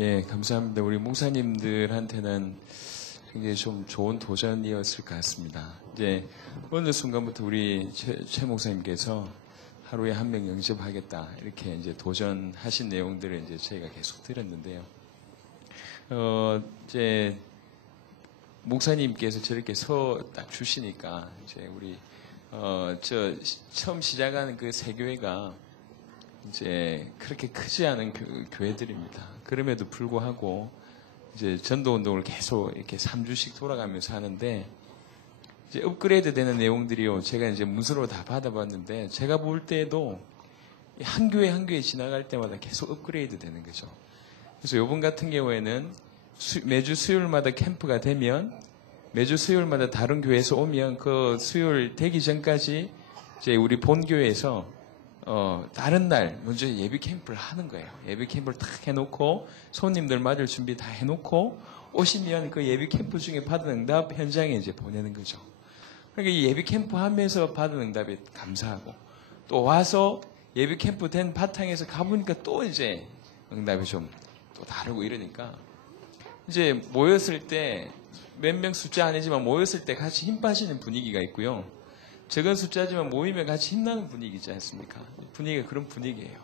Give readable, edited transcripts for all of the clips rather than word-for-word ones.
예, 감사합니다. 우리 목사님들한테는 굉장히 좀 좋은 도전이었을 것 같습니다. 이제 어느 순간부터 우리 최 목사님께서 하루에 한 명 영접하겠다 이렇게 이제 도전하신 내용들을 이제 저희가 계속 들었는데요. 이제 목사님께서 저렇게 서 딱 주시니까 이제 우리 처음 시작하는 그 세교회가 이제 그렇게 크지 않은 교회들입니다. 그럼에도 불구하고 이제 전도 운동을 계속 이렇게 3주씩 돌아가면서 하는데 이제 업그레이드 되는 내용들이요. 제가 이제 문서로 다 받아봤는데 제가 볼 때에도 한 교회 한 교회 지나갈 때마다 계속 업그레이드 되는 거죠. 그래서 요번 같은 경우에는 매주 수요일마다 캠프가 되면 매주 수요일마다 다른 교회에서 오면 그 수요일 되기 전까지 이제 우리 본교회에서 다른 날 먼저 예비 캠프를 하는 거예요. 예비 캠프를 딱 해놓고 손님들 맞을 준비 다 해놓고 오시면 그 예비 캠프 중에 받은 응답 현장에 이제 보내는 거죠. 그러니까 이 예비 캠프 하면서 받은 응답이 감사하고 또 와서 예비 캠프 된 바탕에서 가보니까 또 이제 응답이 좀 또 다르고 이러니까 이제 모였을 때 몇 명 숫자 아니지만 모였을 때 같이 힘 빠지는 분위기가 있고요. 적은 숫자지만 모이면 같이 힘나는 분위기지 않습니까? 분위기가 그런 분위기예요.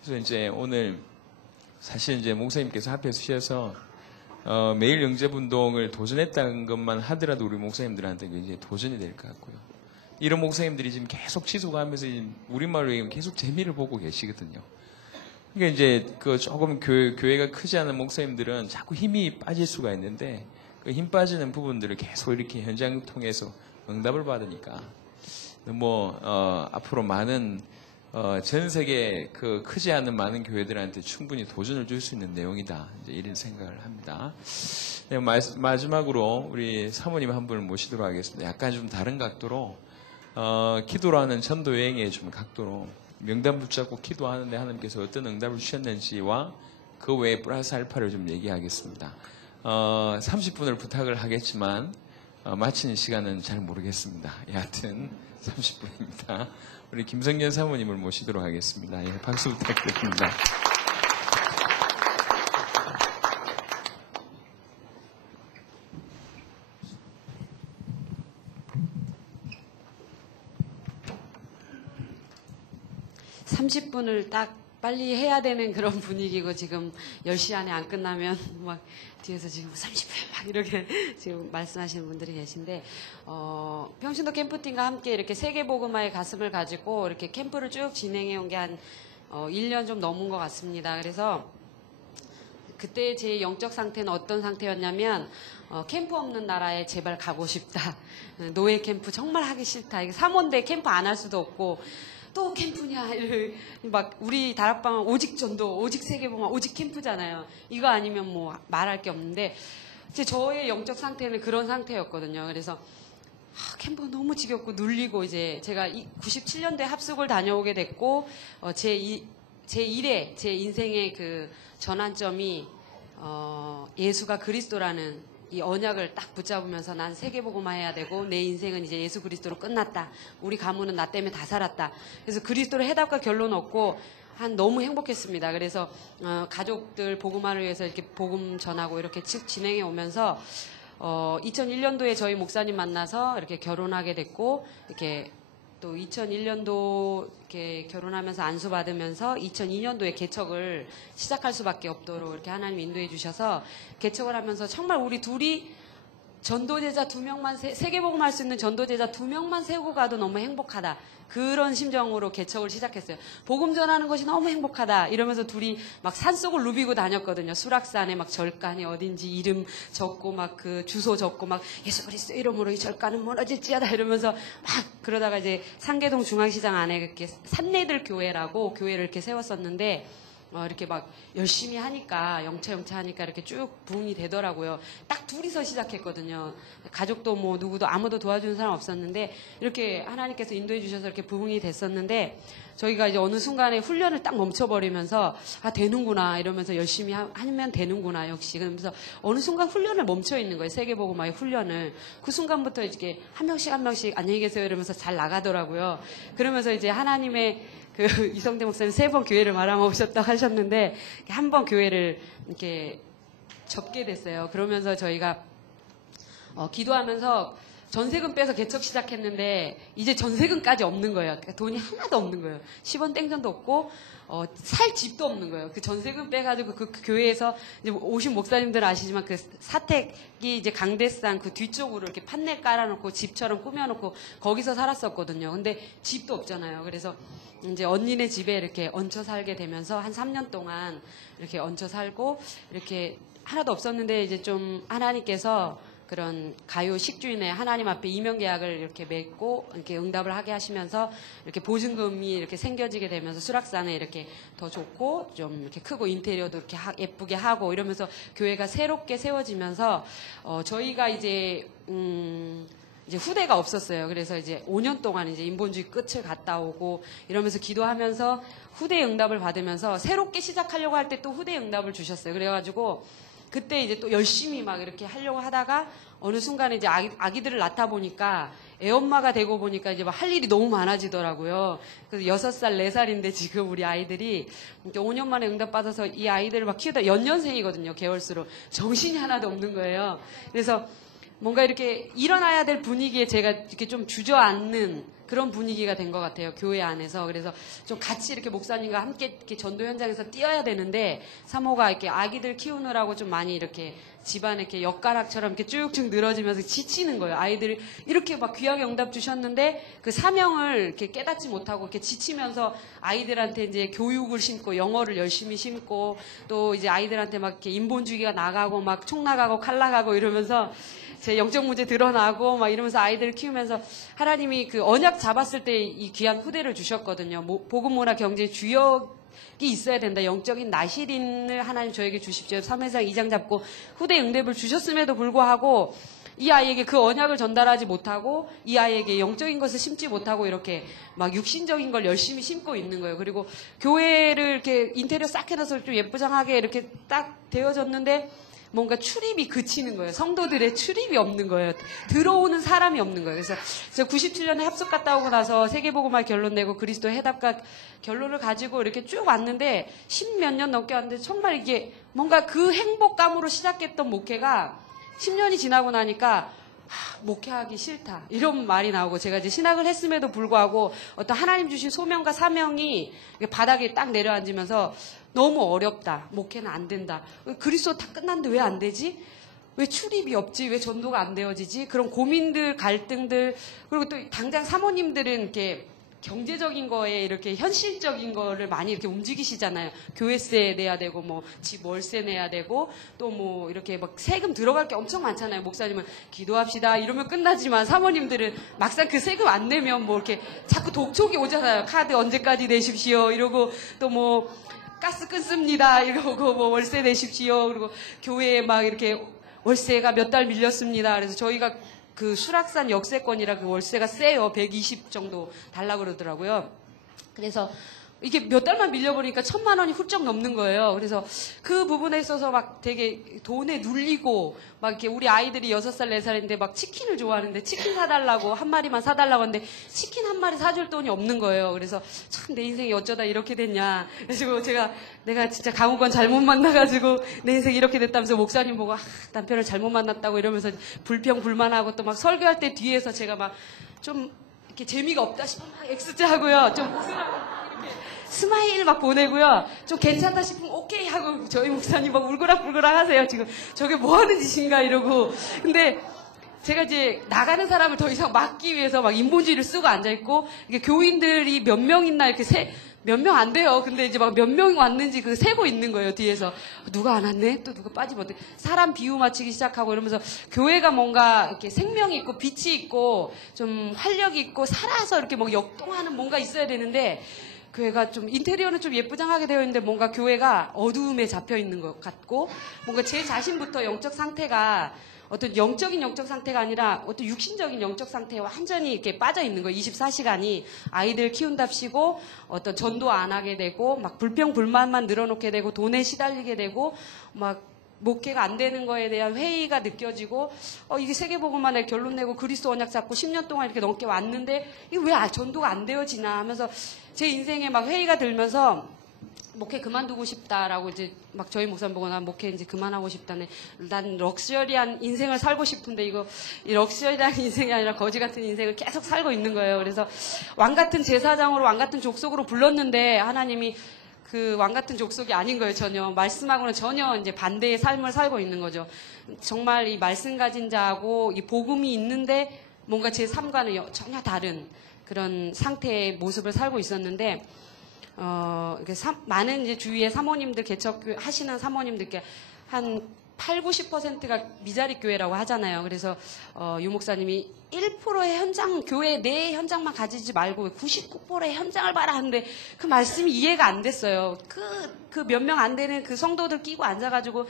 그래서 이제 오늘 사실 이제 목사님께서 앞에 서셔서 매일 영접 운동을 도전했다는 것만 하더라도 우리 목사님들한테 굉장히 도전이 될 것 같고요. 이런 목사님들이 지금 계속 지속하면서 우리말로 얘기하면 계속 재미를 보고 계시거든요. 그러니까 이제 그 조금 교회가 크지 않은 목사님들은 자꾸 힘이 빠질 수가 있는데 그 힘 빠지는 부분들을 계속 이렇게 현장을 통해서 응답을 받으니까 뭐 앞으로 많은 전 세계 그 크지 않은 많은 교회들한테 충분히 도전을 줄 수 있는 내용이다. 이제 이런 생각을 합니다. 네, 마지막으로 우리 사모님 한 분을 모시도록 하겠습니다. 약간 좀 다른 각도로 기도라는 전도 여행의 좀 각도로 명단 붙잡고 기도하는데 하나님께서 어떤 응답을 주셨는지와 그 외에 플러스 알파를 좀 얘기하겠습니다. 30분을 부탁을 하겠지만 마치는 시간은 잘 모르겠습니다. 여하튼 30분입니다. 우리 김성년 사모님을 모시도록 하겠습니다. 예, 박수 부탁드립니다. (30분을) 딱 빨리 해야 되는 그런 분위기고 지금 10시 안에 안 끝나면 막 뒤에서 지금 30분 막 이렇게 지금 말씀하시는 분들이 계신데 평신도 캠프팀과 함께 이렇게 세계복음화의 가슴을 가지고 이렇게 캠프를 쭉 진행해 온 게 한 1년 좀 넘은 것 같습니다. 그래서 그때 제 영적 상태는 어떤 상태였냐면 캠프 없는 나라에 제발 가고 싶다. 노예 캠프 정말 하기 싫다. 사모인데 캠프 안 할 수도 없고 또 캠프냐, 막 우리 다락방은 오직 전도, 오직 세계복음화, 오직 캠프잖아요. 이거 아니면 뭐 말할 게 없는데 이제 저의 영적 상태는 그런 상태였거든요. 그래서 캠프가 너무 지겹고 눌리고 이제 제가 97년도에 합숙을 다녀오게 됐고 제 1회 제 인생의 그 전환점이 예수가 그리스도라는 이 언약을 딱 붙잡으면서 난 세계복음화 해야 되고 내 인생은 이제 예수 그리스도로 끝났다. 우리 가문은 나 때문에 다 살았다. 그래서 그리스도로 해답과 결론 얻고 너무 행복했습니다. 그래서 가족들 복음화를 위해서 이렇게 복음 전하고 이렇게 쭉 진행해 오면서 2001년도에 저희 목사님 만나서 이렇게 결혼하게 됐고 이렇게 또 2001년도 이렇게 결혼하면서 안수 받으면서 2002년도에 개척을 시작할 수밖에 없도록 이렇게 하나님 인도해 주셔서 개척을 하면서 정말 우리 둘이 전도제자 2명만 세계복음 할 수 있는 전도제자 2명만 세우고 가도 너무 행복하다. 그런 심정으로 개척을 시작했어요. 복음 전하는 것이 너무 행복하다. 이러면서 둘이 막 산속을 누비고 다녔거든요. 수락산에 막 절간이 어딘지 이름 적고 막 그 주소 적고 막 예수 그리스도 이름으로 이 절간은 무너질지어다 이러면서 막 그러다가 이제 상계동 중앙시장 안에 이렇게 산내들 교회라고 교회를 이렇게 세웠었는데 이렇게 막 열심히 하니까 영차 하니까 이렇게 쭉 부흥이 되더라고요. 딱 둘이서 시작했거든요. 가족도 뭐 누구도 아무도 도와주는 사람 없었는데 이렇게 하나님께서 인도해 주셔서 이렇게 부흥이 됐었는데 저희가 이제 어느 순간에 훈련을 딱 멈춰버리면서 되는구나 이러면서 열심히 하면 되는구나 역시 그러면서 어느 순간 훈련을 멈춰 있는 거예요. 세계복음화의 훈련을. 그 순간부터 이렇게 한 명씩 안녕히 계세요 이러면서 잘 나가더라고요. 그러면서 이제 하나님의 그 이성대 목사님 3번 교회를 말아먹으셨다고 하셨는데 한 번 교회를 이렇게 접게 됐어요. 그러면서 저희가 기도하면서 전세금 빼서 개척 시작했는데 이제 전세금까지 없는 거예요. 그러니까 돈이 하나도 없는 거예요. 10원 땡전도 없고 살 집도 없는 거예요. 그 전세금 빼가지고 그 교회에서 이제 오신 목사님들 아시지만 그 사택이 이제 강대산 그 뒤쪽으로 이렇게 판넬 깔아놓고 집처럼 꾸며놓고 거기서 살았었거든요. 근데 집도 없잖아요. 그래서 이제 언니네 집에 이렇게 얹혀 살게 되면서 한 3년 동안 이렇게 얹혀 살고 이렇게 하나도 없었는데 이제 좀 하나님께서 그런 가요 식주인의 하나님 앞에 이명 계약을 이렇게 맺고 이렇게 응답을 하게 하시면서 이렇게 보증금이 이렇게 생겨지게 되면서 수락산에 이렇게 더 좋고 좀 이렇게 크고 인테리어도 이렇게 예쁘게 하고 이러면서 교회가 새롭게 세워지면서 저희가 이제 후대가 없었어요. 그래서 이제 5년 동안 이제 인본주의 끝을 갔다 오고 이러면서 기도하면서 후대의 응답을 받으면서 새롭게 시작하려고 할 때 또 후대의 응답을 주셨어요. 그래가지고 그때 이제 또 열심히 막 이렇게 하려고 하다가 어느 순간에 이제 아기들을 낳다 보니까 애엄마가 되고 보니까 이제 막 할 일이 너무 많아지더라고요. 그래서 6살, 4살인데 지금 우리 아이들이 5년 만에 응답받아서 이 아이들을 막 키우다 연년생이거든요. 개월수로. 정신이 하나도 없는 거예요. 그래서 뭔가 이렇게 일어나야 될 분위기에 제가 이렇게 좀 주저앉는 그런 분위기가 된 것 같아요. 교회 안에서. 그래서 좀 같이 이렇게 목사님과 함께 이렇게 전도 현장에서 뛰어야 되는데 사모가 이렇게 아기들 키우느라고 좀 많이 이렇게 집안에 이렇게 엿가락처럼 이렇게 쭉쭉 늘어지면서 지치는 거예요. 아이들이 이렇게 막 귀하게 응답 주셨는데 그 사명을 이렇게 깨닫지 못하고 이렇게 지치면서 아이들한테 이제 교육을 심고 영어를 열심히 심고 또 이제 아이들한테 막 이렇게 인본주의가 나가고 막 총 나가고 칼 나가고 이러면서 제 영적 문제 드러나고 막 이러면서 아이들을 키우면서 하나님이 그 언약 잡았을 때 이 귀한 후대를 주셨거든요. 복음, 문화, 경제 주역이 있어야 된다. 영적인 나시린을 하나님 저에게 주십시오. 3회상 2장 잡고 후대 응답을 주셨음에도 불구하고 이 아이에게 그 언약을 전달하지 못하고 이 아이에게 영적인 것을 심지 못하고 이렇게 막 육신적인 걸 열심히 심고 있는 거예요. 그리고 교회를 이렇게 인테리어 싹 해놔서 좀 예쁘장하게 이렇게 딱 되어졌는데 뭔가 출입이 그치는 거예요. 성도들의 출입이 없는 거예요. 들어오는 사람이 없는 거예요. 그래서 제가 97년에 합숙 갔다 오고 나서 세계복음화 결론 내고 그리스도 해답과 결론을 가지고 이렇게 쭉 왔는데 10몇 년 넘게 왔는데 정말 이게 뭔가 그 행복감으로 시작했던 목회가 10년이 지나고 나니까 목회하기 싫다 이런 말이 나오고 제가 이제 신학을 했음에도 불구하고 어떤 하나님 주신 소명과 사명이 바닥에 딱 내려앉으면서 너무 어렵다. 목회는 안 된다. 그리스도 다 끝났는데 왜 안 되지? 왜 출입이 없지? 왜 전도가 안 되어지지? 그런 고민들, 갈등들, 그리고 또 당장 사모님들은 이렇게 경제적인 거에 이렇게 현실적인 거를 많이 이렇게 움직이시잖아요. 교회세 내야 되고, 뭐, 집 월세 내야 되고, 또 뭐, 이렇게 막 세금 들어갈 게 엄청 많잖아요. 목사님은 기도합시다. 이러면 끝나지만 사모님들은 막상 그 세금 안 내면 뭐 이렇게 자꾸 독촉이 오잖아요. 카드 언제까지 내십시오. 이러고 또 뭐, 가스 끊습니다. 이러고 뭐 월세 내십시오. 그리고 교회에 막 이렇게 월세가 몇 달 밀렸습니다. 그래서 저희가 그 수락산 역세권이라 그 월세가 세요. 120 정도 달라고 그러더라고요. 그래서 이게 몇 달만 밀려버리니까 1,000만 원이 훌쩍 넘는 거예요. 그래서 그 부분에 있어서 막 되게 돈에 눌리고 막 이렇게 우리 아이들이 6살, 4살인데 막 치킨을 좋아하는데 치킨 사달라고 한 마리만 사달라고 하는데 치킨 한 마리 사줄 돈이 없는 거예요. 그래서 참 내 인생이 어쩌다 이렇게 됐냐. 그래서 내가 진짜 강우권 잘못 만나가지고 내 인생이 이렇게 됐다면서 목사님 보고 남편을 잘못 만났다고 이러면서 불평불만하고 또 막 설교할 때 뒤에서 제가 막 좀 이렇게 재미가 없다 싶으면 막 X자 하고요. 좀 스마일 막 보내고요. 좀 괜찮다 싶으면 오케이 하고 저희 목사님 막 울그락불그락 하세요. 지금 저게 뭐 하는 짓인가 이러고. 근데 제가 이제 나가는 사람을 더 이상 막기 위해서 막 인본주의를 쓰고 앉아있고 이게 교인들이 몇 명 있나 이렇게 몇 명 안 돼요. 근데 이제 막 몇 명 왔는지 그 세고 있는 거예요. 뒤에서 누가 안 왔네? 또 누가 빠지면 어떡해? 사람 비유 맞추기 시작하고 이러면서 교회가 뭔가 이렇게 생명이 있고 빛이 있고 좀 활력이 있고 살아서 이렇게 뭐 역동하는 뭔가 있어야 되는데 교회가 좀 인테리어는 좀 예쁘장하게 되어 있는데 뭔가 교회가 어두움에 잡혀 있는 것 같고 뭔가 제 자신부터 영적 상태가 어떤 영적인 영적 상태가 아니라 어떤 육신적인 영적 상태에 완전히 이렇게 빠져 있는 거예요. 24시간이 아이들 키운답시고 어떤 전도 안 하게 되고 막 불평불만만 늘어놓게 되고 돈에 시달리게 되고 막 목회가 안 되는 거에 대한 회의가 느껴지고 이게 세계복음만의 결론 내고 그리스도 언약 잡고 10년 동안 이렇게 넘게 왔는데 이게 왜 전도가 안 되어지나 하면서 제 인생에 막 회의가 들면서 목회 그만두고 싶다라고 이제 막 저희 목사님 보고 난 목회 이제 그만하고 싶다네. 난 럭셔리한 인생을 살고 싶은데 이거 이 럭셔리한 인생이 아니라 거지 같은 인생을 계속 살고 있는 거예요. 그래서 왕 같은 제사장으로 왕 같은 족속으로 불렀는데 하나님이 그 왕 같은 족속이 아닌 거예요. 전혀 말씀하고는 전혀 이제 반대의 삶을 살고 있는 거죠. 정말 이 말씀 가진 자하고 이 복음이 있는데 뭔가 제 삶과는 전혀 다른 그런 상태의 모습을 살고 있었는데 많은 이제 주위의 사모님들 개척 하시는 사모님들께 한 8, 90%가 미자립 교회라고 하잖아요. 그래서 유 목사님이 1%의 현장, 교회 내 현장만 가지지 말고 99%의 현장을 봐라 하는데 그 말씀이 이해가 안 됐어요. 그 몇 명 안 되는 그 성도들 끼고 앉아가지고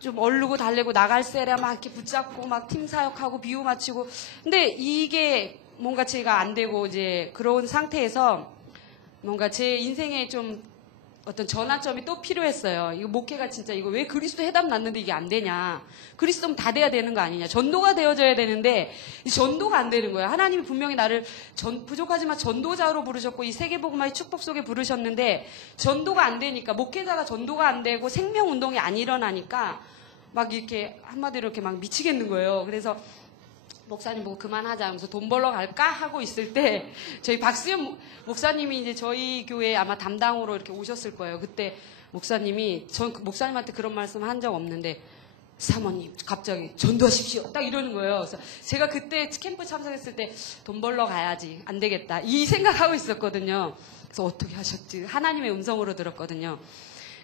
좀 얼르고 달래고 나갈세라 막 이렇게 붙잡고 막 팀 사역하고 비유 맞추고 근데 이게 뭔가 제가 안 되고 이제 그런 상태에서 뭔가 제 인생에 좀 어떤 전환점이 또 필요했어요. 이거 목회가 진짜 이거 왜 그리스도 해답 났는데 이게 안 되냐. 그리스도면 다 돼야 되는 거 아니냐. 전도가 되어져야 되는데 이 전도가 안 되는 거예요. 하나님이 분명히 나를 부족하지만 전도자로 부르셨고 이 세계복음화의 축복 속에 부르셨는데 전도가 안 되니까 목회자가 전도가 안 되고 생명운동이 안 일어나니까 막 이렇게 한마디로 이렇게 막 미치겠는 거예요. 그래서 목사님 보고 그만하자 하면서 돈 벌러 갈까 하고 있을 때 저희 박수현 목사님이 이제 저희 교회 아마 담당으로 이렇게 오셨을 거예요. 그때 목사님이 전 목사님한테 그런 말씀 한 적 없는데 사모님 갑자기 전도하십시오 딱 이러는 거예요. 그래서 제가 그때 캠프 참석했을 때 돈 벌러 가야지 안 되겠다 이 생각하고 있었거든요. 그래서 어떻게 하셨지 하나님의 음성으로 들었거든요.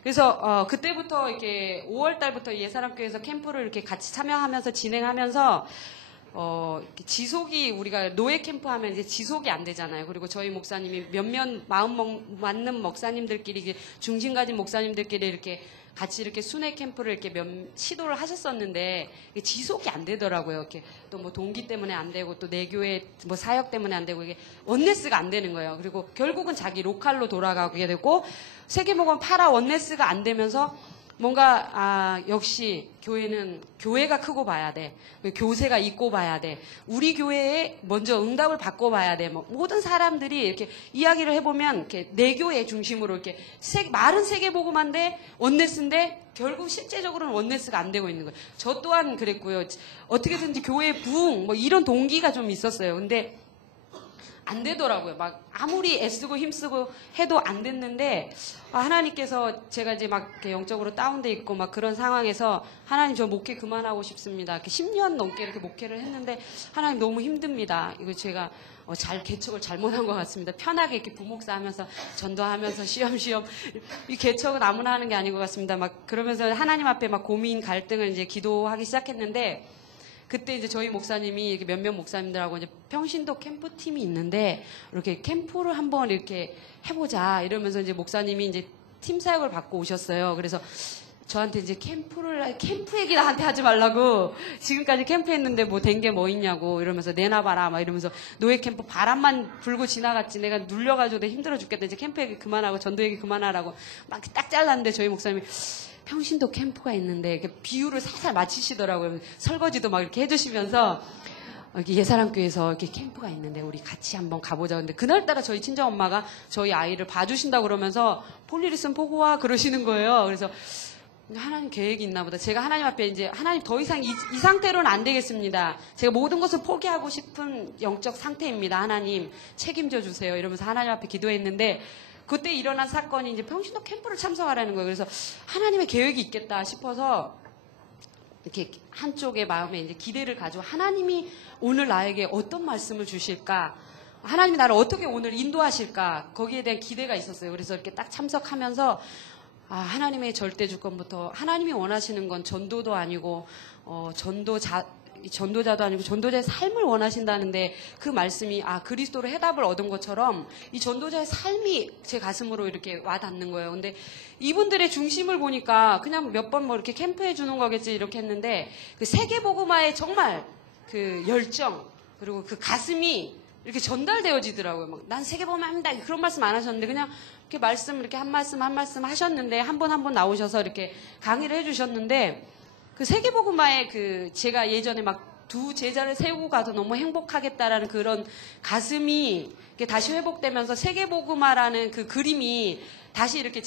그래서 그때부터 이렇게 5월 달부터 예사람교회에서 캠프를 이렇게 같이 참여하면서 진행하면서 지속이 우리가 노예 캠프 하면 이제 지속이 안 되잖아요. 그리고 저희 목사님이 몇몇 마음 맞는 목사님들끼리 중심 가진 목사님들끼리 이렇게 같이 이렇게 순회 캠프를 이렇게 시도를 하셨었는데 지속이 안 되더라고요. 이렇게 또 뭐 동기 때문에 안 되고 또 내 교회 뭐 사역 때문에 안 되고 이게 원네스가 안 되는 거예요. 그리고 결국은 자기 로컬로 돌아가게 되고 세계복음 파라 원네스가 안 되면서 뭔가 역시 교회는 교회가 크고 봐야 돼. 교세가 있고 봐야 돼. 우리 교회에 먼저 응답을 받고 봐야 돼. 뭐 모든 사람들이 이렇게 이야기를 해보면 이렇게 내 교회 중심으로 이렇게 말은 세계복음한데 원네스인데 결국 실제적으로는 원네스가 안 되고 있는 거예요. 저 또한 그랬고요. 어떻게든지 교회 부흥 뭐 이런 동기가 좀 있었어요. 근데 안 되더라고요. 막 아무리 애쓰고 힘쓰고 해도 안 됐는데 하나님께서 제가 이제 막 이렇게 영적으로 다운돼 있고 막 그런 상황에서 하나님 저 목회 그만하고 싶습니다. 이렇게 10년 넘게 이렇게 목회를 했는데 하나님 너무 힘듭니다. 이거 제가 개척을 잘못한 것 같습니다. 편하게 이렇게 부목사 하면서 전도하면서 쉬엄쉬엄 이 개척은 아무나 하는 게 아닌 것 같습니다. 막 그러면서 하나님 앞에 막 고민 갈등을 이제 기도하기 시작했는데 그때 이제 저희 목사님이 이렇게 몇몇 목사님들하고 이제 평신도 캠프팀이 있는데 이렇게 캠프를 한번 이렇게 해보자 이러면서 이제 목사님이 이제 팀 사역을 받고 오셨어요. 그래서 저한테 이제 캠프 얘기 나한테 하지 말라고 지금까지 캠프 했는데 뭐 된 게 뭐 있냐고 이러면서 내놔봐라 막 이러면서 노예 캠프 바람만 불고 지나갔지 내가 눌려가지고 내가 힘들어 죽겠다 이제 캠프 얘기 그만하고 전도 얘기 그만하라고 막 딱 잘랐는데 저희 목사님이 평신도 캠프가 있는데 이렇게 비유를 살살 맞히시더라고요. 설거지도 막 이렇게 해주시면서 여기 예사람교회에서 이렇게 캠프가 있는데 우리 같이 한번 가보자. 근데 그날따라 저희 친정엄마가 저희 아이를 봐주신다고 그러면서 볼 일 있으면 보고 와 그러시는 거예요. 그래서 하나님 계획이 있나 보다. 제가 하나님 앞에 이제 하나님 더 이상 이 상태로는 안 되겠습니다. 제가 모든 것을 포기하고 싶은 영적 상태입니다. 하나님 책임져 주세요. 이러면서 하나님 앞에 기도했는데 그때 일어난 사건이 이제 평신도 캠프를 참석하라는 거예요. 그래서 하나님의 계획이 있겠다 싶어서 이렇게 한쪽의 마음에 이제 기대를 가지고 하나님이 오늘 나에게 어떤 말씀을 주실까? 하나님이 나를 어떻게 오늘 인도하실까? 거기에 대한 기대가 있었어요. 그래서 이렇게 딱 참석하면서 하나님의 절대 주권부터 하나님이 원하시는 건 전도도 아니고 전도자도 아니고 전도자의 삶을 원하신다는데 그 말씀이 그리스도로 해답을 얻은 것처럼 이 전도자의 삶이 제 가슴으로 이렇게 와닿는 거예요. 근데 이분들의 중심을 보니까 그냥 몇 번 뭐 이렇게 캠프해 주는 거겠지 이렇게 했는데 그 세계복음화의 정말 그 열정 그리고 그 가슴이 이렇게 전달되어지더라고요. 막 난 세계복음화 합니다. 그런 말씀 안 하셨는데 그냥 이렇게 말씀 이렇게 한 말씀 한 말씀 하셨는데 한 번 한 번 나오셔서 이렇게 강의를 해주셨는데 그 세계복음화에 그 제가 예전에 막 두 제자를 세우고 가도 너무 행복하겠다라는 그런 가슴이 이렇게 다시 회복되면서 세계복음화라는 그 그림이 다시 이렇게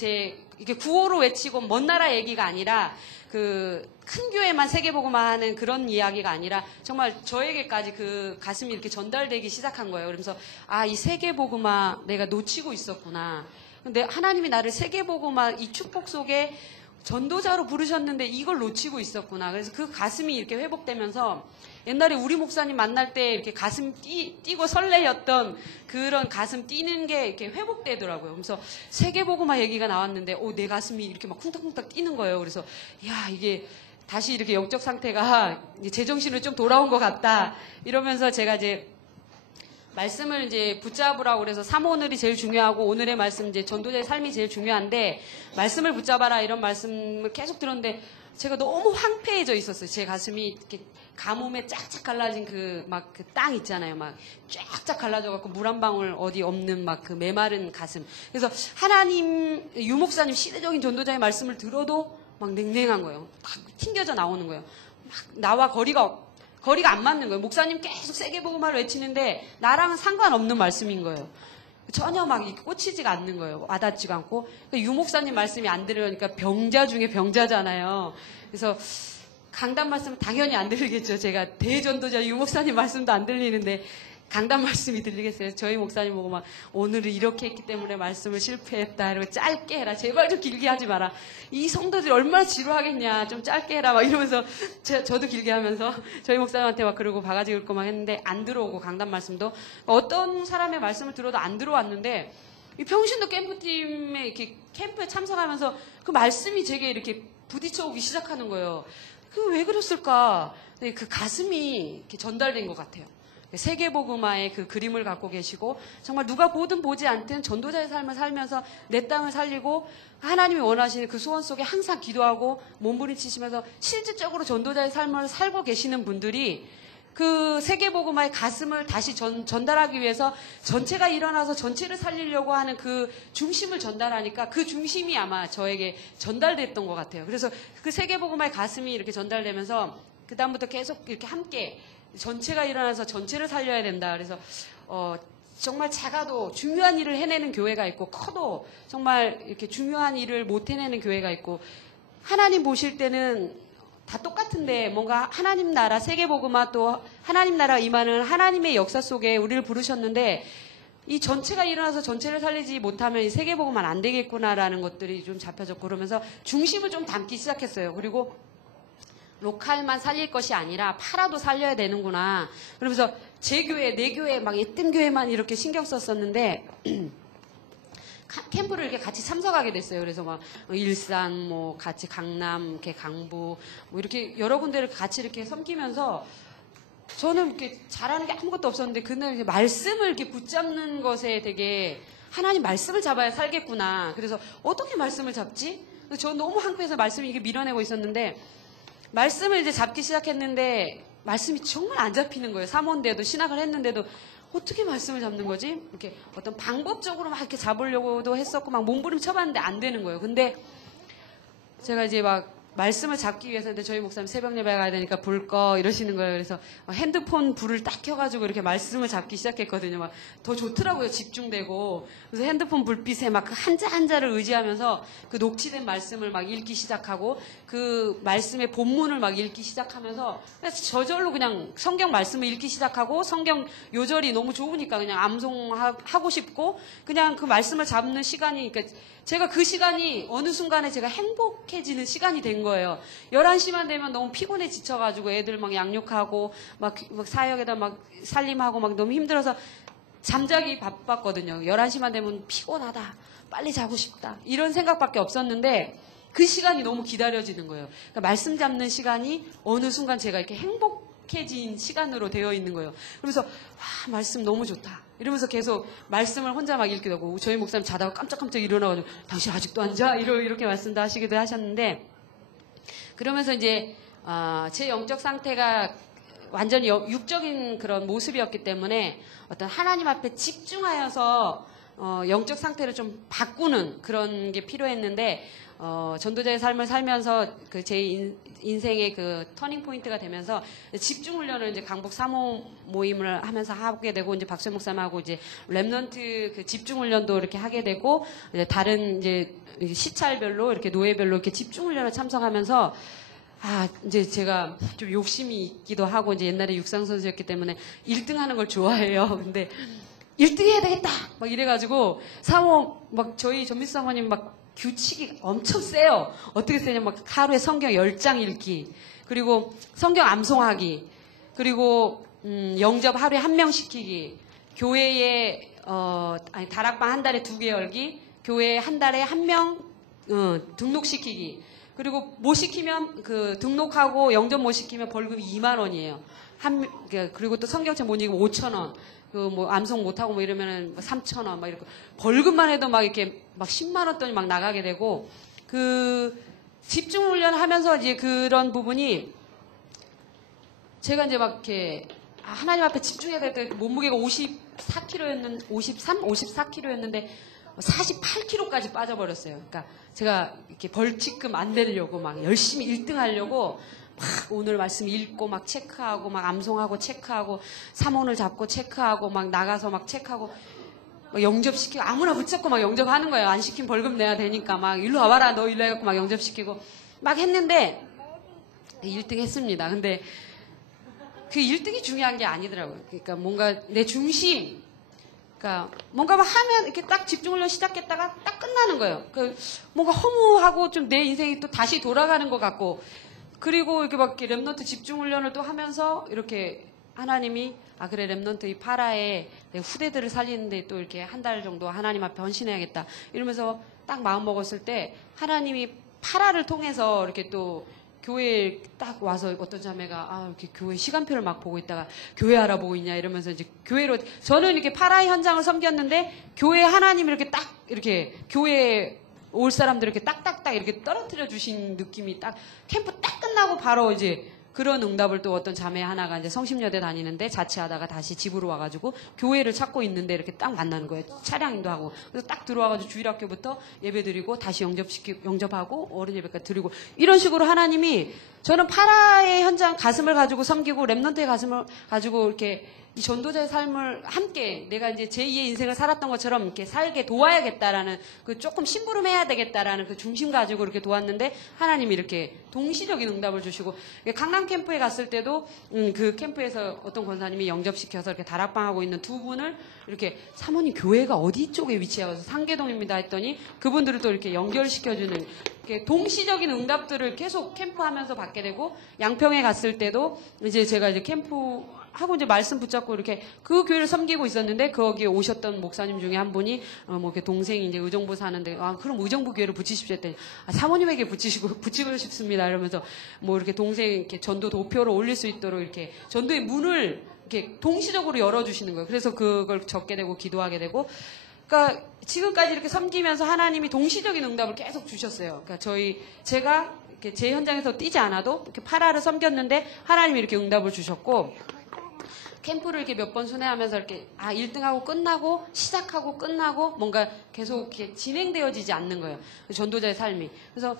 이렇게 구호로 외치고 먼 나라 얘기가 아니라 그 큰 교회만 세계복음화하는 그런 이야기가 아니라 정말 저에게까지 그 가슴이 이렇게 전달되기 시작한 거예요. 그러면서 아, 이 세계복음화 내가 놓치고 있었구나. 근데 하나님이 나를 세계복음화 이 축복 속에 전도자로 부르셨는데 이걸 놓치고 있었구나. 그래서 그 가슴이 이렇게 회복되면서 옛날에 우리 목사님 만날 때 이렇게 가슴 뛰고 설레였던 그런 가슴 뛰는 게 이렇게 회복되더라고요. 그래서 세계복음화 얘기가 나왔는데 내 가슴이 이렇게 막 쿵닥쿵닥 뛰는 거예요. 그래서 야, 이게 다시 이렇게 영적 상태가 이제 제정신으로 좀 돌아온 것 같다. 이러면서 제가 이제 말씀을 이제 붙잡으라고 그래서 삼오늘이 제일 중요하고 오늘의 말씀 이제 전도자의 삶이 제일 중요한데 말씀을 붙잡아라 이런 말씀을 계속 들었는데 제가 너무 황폐해져 있었어요. 제 가슴이 이렇게 가뭄에 쫙쫙 갈라진 그 땅 있잖아요. 막 쫙쫙 갈라져 갖고 물 한 방울 어디 없는 막 그 메마른 가슴. 그래서 하나님 유목사님 시대적인 전도자의 말씀을 들어도 막 냉랭한 거예요. 막 튕겨져 나오는 거예요. 막 나와 거리가 안 맞는 거예요. 목사님 계속 세계복음화를 외치는데 나랑은 상관없는 말씀인 거예요. 전혀 막 꽂히지가 않는 거예요. 와닿지가 않고. 유목사님 말씀이 안 들으니까 병자 중에 병자잖아요. 그래서 강단 말씀은 당연히 안 들리겠죠. 제가 대전도자 유목사님 말씀도 안 들리는데 강단 말씀이 들리겠어요. 저희 목사님 보고 막 오늘은 이렇게 했기 때문에 말씀을 실패했다. 이러고 짧게 해라. 제발 좀 길게 하지 마라. 이 성도들이 얼마나 지루하겠냐. 좀 짧게 해라. 막 이러면서 저도 길게 하면서 저희 목사님한테 막 그러고 바가지 긁고 막 했는데 안 들어오고 강단 말씀도 어떤 사람의 말씀을 들어도 안 들어왔는데 이 평신도 캠프팀에 이렇게 캠프에 참석하면서 그 말씀이 제게 이렇게 부딪혀 오기 시작하는 거예요. 그 왜 그랬을까? 그 가슴이 이렇게 전달된 것 같아요. 세계복음화의 그 그림을 갖고 계시고 정말 누가 보든 보지 않든 전도자의 삶을 살면서 내 땅을 살리고 하나님이 원하시는 그 소원 속에 항상 기도하고 몸부림치시면서 실질적으로 전도자의 삶을 살고 계시는 분들이 그 세계복음화의 가슴을 다시 전달하기 위해서 전체가 일어나서 전체를 살리려고 하는 그 중심을 전달하니까 그 중심이 아마 저에게 전달됐던 것 같아요. 그래서 그 세계복음화의 가슴이 이렇게 전달되면서 그 다음부터 계속 이렇게 함께 전체가 일어나서 전체를 살려야 된다. 그래서 정말 작아도 중요한 일을 해내는 교회가 있고 커도 정말 이렇게 중요한 일을 못 해내는 교회가 있고 하나님 보실 때는 다 똑같은데 뭔가 하나님 나라 세계복음화 또 하나님 나라 임하는 하나님의 역사 속에 우리를 부르셨는데 이 전체가 일어나서 전체를 살리지 못하면 이 세계복음화는 안 되겠구나라는 것들이 좀 잡혀졌고 그러면서 중심을 좀 담기 시작했어요. 그리고 로컬만 살릴 것이 아니라 파라도 살려야 되는구나. 그러면서 제 교회, 내 교회, 막 예쁜 교회만 이렇게 신경 썼었는데 캠프를 이렇게 같이 참석하게 됐어요. 그래서 막 일산, 뭐 같이 강남, 이렇게 강부, 뭐 이렇게 여러 군데를 같이 이렇게 섬기면서 저는 이렇게 잘하는 게 아무것도 없었는데 그날 이렇게 말씀을 이렇게 붙잡는 것에 되게 하나님 말씀을 잡아야 살겠구나. 그래서 어떻게 말씀을 잡지? 저 너무 한국에서 말씀을 이렇게 밀어내고 있었는데 말씀을 이제 잡기 시작했는데 말씀이 정말 안 잡히는 거예요. 사모인데도 신학을 했는데도 어떻게 말씀을 잡는 거지? 이렇게 어떤 방법적으로 막 이렇게 잡으려고도 했었고 막 몸부림 쳐봤는데 안 되는 거예요. 근데 제가 이제 막 말씀을 잡기 위해서 근데 저희 목사님 새벽 예배 가야 되니까 불 꺼 이러시는 거예요. 그래서 핸드폰 불을 딱 켜가지고 이렇게 말씀을 잡기 시작했거든요. 막 더 좋더라고요. 집중되고. 그래서 핸드폰 불빛에 막 그 한자 한자를 의지하면서 그 녹취된 말씀을 막 읽기 시작하고 그 말씀의 본문을 막 읽기 시작하면서 그래서 저절로 그냥 성경 말씀을 읽기 시작하고 성경 요절이 너무 좋으니까 그냥 암송하고 싶고 그냥 그 말씀을 잡는 시간이 그러니까 제가 그 시간이 어느 순간에 제가 행복해지는 시간이 된 거예요. 11시만 되면 너무 피곤해 지쳐가지고 애들 막 양육하고 막 사역에다 막 살림하고 막 너무 힘들어서 잠자기 바빴거든요. 11시만 되면 피곤하다. 빨리 자고 싶다. 이런 생각밖에 없었는데 그 시간이 너무 기다려지는 거예요. 그러니까 말씀 잡는 시간이 어느 순간 제가 이렇게 행복해진 시간으로 되어 있는 거예요. 그러면서 와, 말씀 너무 좋다. 이러면서 계속 말씀을 혼자 막 읽기도 하고 저희 목사님 자다가 깜짝깜짝 일어나가지고 당신 아직도 안 자? 이렇게 말씀도 하시기도 하셨는데 그러면서 이제 제 영적 상태가 완전히 육적인 그런 모습이었기 때문에 어떤 하나님 앞에 집중하여서 영적 상태를 좀 바꾸는 그런 게 필요했는데 전도자의 삶을 살면서 그 제 인생의 그 터닝 포인트가 되면서 집중 훈련을 이제 강북 사모 모임을 하면서 하게 되고 이제 박수 목사님하고 이제 렘넌트 그 집중 훈련도 이렇게 하게 되고 이제 다른 이제 시찰별로 이렇게 노예별로 이렇게 집중 훈련을 참석하면서 이제 제가 좀 욕심이 있기도 하고 이제 옛날에 육상 선수였기 때문에 1등 하는 걸 좋아해요. 근데 1등 해야 되겠다! 막 이래가지고 사모 막 저희 전미수 사모님 막 규칙이 엄청 세요. 어떻게 세냐면 막 하루에 성경 10장 읽기, 그리고 성경 암송하기, 그리고 영접 하루에 1명 시키기, 교회에 다락방 한 달에 2개 열기, 교회에 한 달에 1명 등록시키기, 그리고 못 시키면 그 등록하고 영접 못 시키면 벌금이 2만 원이에요. 그리고 또 성경책 못 읽으면 5천 원. 그 뭐 암송 못하고 뭐 이러면은 3,000원 막 이렇게 벌금만 해도 막 이렇게 막 10만 원 돈이 막 나가게 되고 그 집중 훈련 하면서 이제 그런 부분이 제가 이제 막 이렇게 하나님 앞에 집중해야 될 때 몸무게가 54kg였는데 54kg였는데 48kg까지 빠져버렸어요. 그러니까 제가 이렇게 벌칙금 안 내려고 막 열심히 1등 하려고 막 오늘 말씀 읽고 막 체크하고 막 암송하고 체크하고 사문을 잡고 체크하고 막 나가서 막 체크하고 막 영접시키고 아무나 붙잡고 막 영접하는 거예요. 안 시키면 벌금 내야 되니까 막 일로 와봐라 너 일로 해갖고 막 영접시키고 막 했는데 1등 했습니다. 근데 그 1등이 중요한 게 아니더라고요. 그러니까 뭔가 내 중심, 그러니까 뭔가 막 하면 이렇게 딱 집중훈련 시작했다가 딱 끝나는 거예요. 그 뭔가 허무하고 좀 내 인생이 또 다시 돌아가는 것 같고, 그리고 이렇게 막 렘넌트 집중훈련을 또 하면서 이렇게 하나님이 그래 렘넌트 이 파라에 내 후대들을 살리는데 또 이렇게 한 달 정도 하나님 앞에 헌신해야겠다 이러면서 딱 마음 먹었을 때 하나님이 파라를 통해서 이렇게 또 교회에 딱 와서 어떤 자매가 이렇게 교회 시간표를 막 보고 있다가 교회 알아보고 있냐 이러면서 이제 교회로, 저는 이렇게 파라의 현장을 섬겼는데 교회 하나님이 이렇게 딱 이렇게 교회에 올 사람들 이렇게 딱딱딱 이렇게 떨어뜨려 주신 느낌이 딱 캠프 딱 끝나고 바로 이제 그런 응답을 또 어떤 자매 하나가 이제 성심여대 다니는데 자취하다가 다시 집으로 와가지고 교회를 찾고 있는데 이렇게 딱 만나는 거예요. 차량인도 하고. 그래서 딱 들어와가지고 주일학교부터 예배 드리고 다시 영접하고 어른 예배까지 드리고 이런 식으로 하나님이 저는 파라의 현장 가슴을 가지고 섬기고 렘넌트의 가슴을 가지고 이렇게 이 전도자의 삶을 함께 내가 이제 제2의 인생을 살았던 것처럼 이렇게 살게 도와야겠다라는 그 조금 심부름해야 되겠다라는 그 중심 가지고 이렇게 도왔는데 하나님이 이렇게 동시적인 응답을 주시고, 강남 캠프에 갔을 때도 그 캠프에서 어떤 권사님이 영접시켜서 이렇게 다락방하고 있는 두 분을 이렇게 사모님 교회가 어디 쪽에 위치하고 상계동입니다 했더니 그분들을 또 이렇게 연결시켜주는 이렇게 동시적인 응답들을 계속 캠프하면서 받게 되고, 양평에 갔을 때도 이제 제가 이제 캠프 하고 이제 말씀 붙잡고 이렇게 그 교회를 섬기고 있었는데 거기에 오셨던 목사님 중에 한 분이 뭐 이렇게 동생이 이제 의정부 사는데 그럼 의정부 교회를 붙이십시오 했더니 사모님에게 붙이고 싶습니다 이러면서 뭐 이렇게 동생 이렇게 전도 도표로 올릴 수 있도록 이렇게 전도의 문을 이렇게 동시적으로 열어주시는 거예요. 그래서 그걸 적게 되고 기도하게 되고, 그러니까 지금까지 이렇게 섬기면서 하나님이 동시적인 응답을 계속 주셨어요. 그러니까 제가 이렇게 제 현장에서 뛰지 않아도 이렇게 파라를 섬겼는데 하나님이 이렇게 응답을 주셨고, 캠프를 이렇게 몇 번 순회하면서 이렇게 1등하고 끝나고 시작하고 끝나고 뭔가 계속 이렇게 진행되어지지 않는 거예요. 전도자의 삶이. 그래서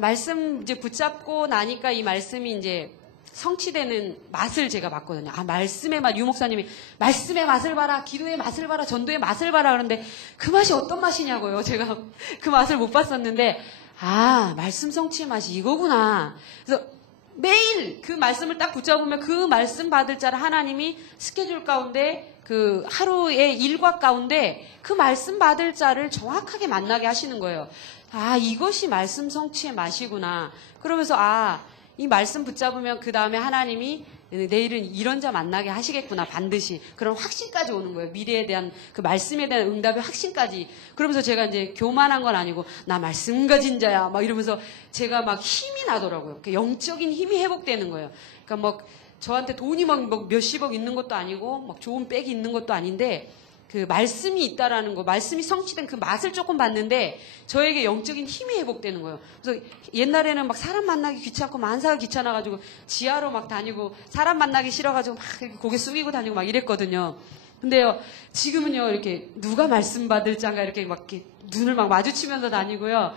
말씀 이제 붙잡고 나니까 이 말씀이 이제 성취되는 맛을 제가 봤거든요. 말씀의 맛, 유 목사님이 말씀의 맛을 봐라, 기도의 맛을 봐라, 전도의 맛을 봐라 그러는데 그 맛이 어떤 맛이냐고요. 제가 그 맛을 못 봤었는데 말씀 성취의 맛이 이거구나. 그래서 매일 그 말씀을 딱 붙잡으면 그 말씀 받을 자를 하나님이 스케줄 가운데 그 하루의 일과 가운데 그 말씀 받을 자를 정확하게 만나게 하시는 거예요. 이것이 말씀 성취의 맛이구나. 그러면서 이 말씀 붙잡으면 그 다음에 하나님이 내일은 이런 자 만나게 하시겠구나 반드시 그런 확신까지 오는 거예요. 미래에 대한 그 말씀에 대한 응답의 확신까지. 그러면서 제가 이제 교만한 건 아니고 나 말씀 가진 자야 막 이러면서 제가 막 힘이 나더라고요. 영적인 힘이 회복되는 거예요. 그러니까 막 저한테 돈이 막 몇십억 있는 것도 아니고 막 좋은 백이 있는 것도 아닌데 그 말씀이 있다라는 거, 말씀이 성취된 그 맛을 조금 봤는데 저에게 영적인 힘이 회복되는 거예요. 그래서 옛날에는 막 사람 만나기 귀찮고 만사가 귀찮아가지고 지하로 막 다니고 사람 만나기 싫어가지고 막 이렇게 고개 숙이고 다니고 막 이랬거든요. 근데요, 지금은요, 이렇게 누가 말씀 받을 자인가 이렇게 막 이렇게 눈을 막 마주치면서 다니고요.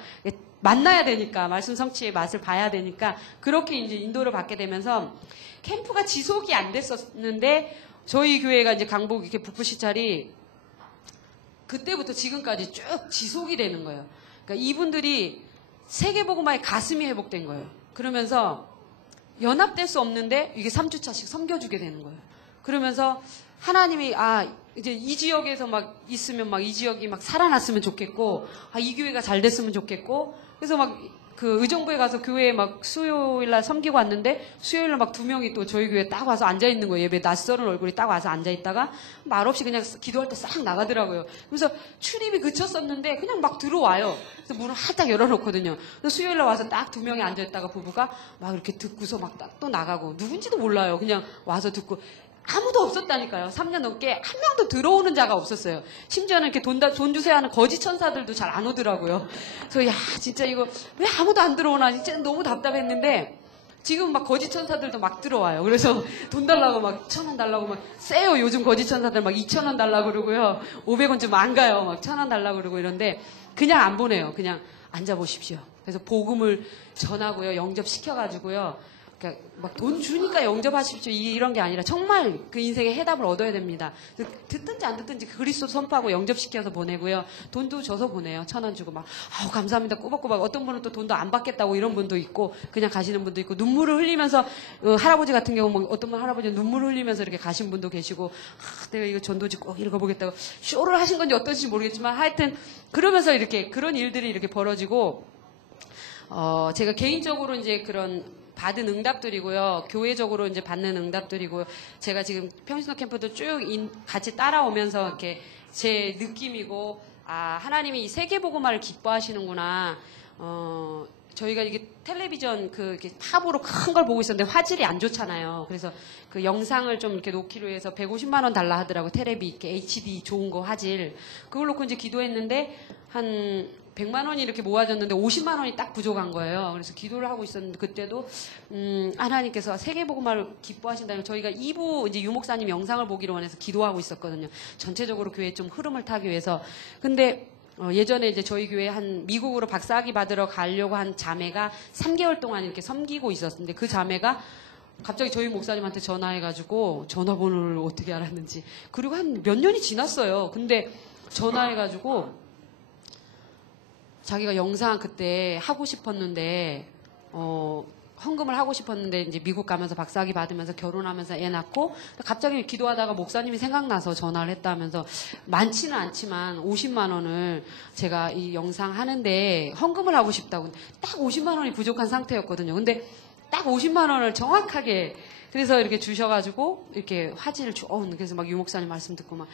만나야 되니까, 말씀 성취의 맛을 봐야 되니까, 그렇게 이제 인도를 받게 되면서 캠프가 지속이 안 됐었는데, 저희 교회가 이제 강북 이렇게 북부시찰이 그때부터 지금까지 쭉 지속이 되는 거예요. 그러니까 이분들이 세계복음화의 가슴이 회복된 거예요. 그러면서 연합될 수 없는데 이게 3주차씩 섬겨주게 되는 거예요. 그러면서 하나님이 이제 이 지역에서 막 있으면 막 이 지역이 막 살아났으면 좋겠고 이 교회가 잘 됐으면 좋겠고 그래서 막 그 의정부에 가서 교회에 막 수요일날 섬기고 왔는데 수요일날 막 2명이 또 저희 교회에 딱 와서 앉아 있는 거예요. 예배 낯설은 얼굴이 딱 와서 앉아 있다가 말없이 그냥 기도할 때 싹 나가더라고요. 그래서 출입이 그쳤었는데 그냥 막 들어와요. 그래서 문을 활짝 열어놓거든요. 그래서 수요일날 와서 딱 2명이 앉아 있다가 부부가 막 이렇게 듣고서 막 딱 또 나가고 누군지도 몰라요. 그냥 와서 듣고 아무도 없었다니까요. 3년 넘게 한 명도 들어오는 자가 없었어요. 심지어는 이렇게 돈 주세요 하는 거지 천사들도 잘 안 오더라고요. 그래서 진짜 이거 왜 아무도 안 들어오나 진짜 너무 답답했는데 지금 막 거지 천사들도 막 들어와요. 그래서 돈 달라고 막 1,000원 달라고 막 세요. 요즘 거지 천사들 막 2,000원 달라고 그러고요. 500원 좀 안 가요. 막 1,000원 달라고 그러고 이런데 그냥 안 보내요. 그냥 앉아보십시오. 그래서 복음을 전하고요. 영접시켜가지고요. 그러니까 막 돈 주니까 영접하십시오 이런 게 아니라 정말 그 인생의 해답을 얻어야 됩니다. 듣든지 안 듣든지 그리스도 선포하고 영접시켜서 보내고요. 돈도 줘서 보내요. 1,000원 주고 막 감사합니다 꼬박꼬박. 어떤 분은 또 돈도 안 받겠다고 이런 분도 있고 그냥 가시는 분도 있고 눈물을 흘리면서 할아버지 같은 경우 뭐 어떤 분 할아버지는 눈물을 흘리면서 이렇게 가신 분도 계시고 내가 이거 전도지 꼭 읽어보겠다고 쇼를 하신 건지 어떤지 모르겠지만 하여튼 그러면서 이렇게 그런 일들이 이렇게 벌어지고 제가 개인적으로 이제 그런 받은 응답들이고요. 교회적으로 이제 받는 응답들이고 제가 지금 평신도 캠프도 쭉 같이 따라오면서 이렇게 제 느낌이고 하나님이 이 세계복음화를 기뻐하시는구나. 저희가 이게 텔레비전 이렇게 탑으로 큰 걸 보고 있었는데 화질이 안 좋잖아요. 그래서 그 영상을 좀 이렇게 놓기로 해서 150만 원 달라 하더라고. 테레비 이렇게 HD 좋은 거 화질. 그걸 놓고 이제 기도했는데 한 100만 원이 이렇게 모아졌는데 50만 원이 딱 부족한 거예요. 그래서 기도를 하고 있었는데 그때도 하나님께서 세계복음화를 기뻐하신다면 저희가 2부 이제 유 목사님 영상을 보기로 원해서 기도하고 있었거든요. 전체적으로 교회 좀 흐름을 타기 위해서. 근데 예전에 이제 저희 교회 한 미국으로 박사학위 받으러 가려고 한 자매가 3개월 동안 이렇게 섬기고 있었는데 그 자매가 갑자기 저희 목사님한테 전화해가지고 전화번호를 어떻게 알았는지 그리고 한 몇 년이 지났어요. 근데 전화해가지고 자기가 영상 그때 하고 싶었는데 헌금을 하고 싶었는데 이제 미국 가면서 박사학위 받으면서 결혼하면서 애 낳고 갑자기 기도하다가 목사님이 생각나서 전화를 했다면서 많지는 않지만 50만 원을 제가 이 영상 하는데 헌금을 하고 싶다고 딱 50만 원이 부족한 상태였거든요. 근데 딱 50만 원을 정확하게 그래서 이렇게 주셔가지고 이렇게 화질을 그래서 막 유 목사님 말씀 듣고 막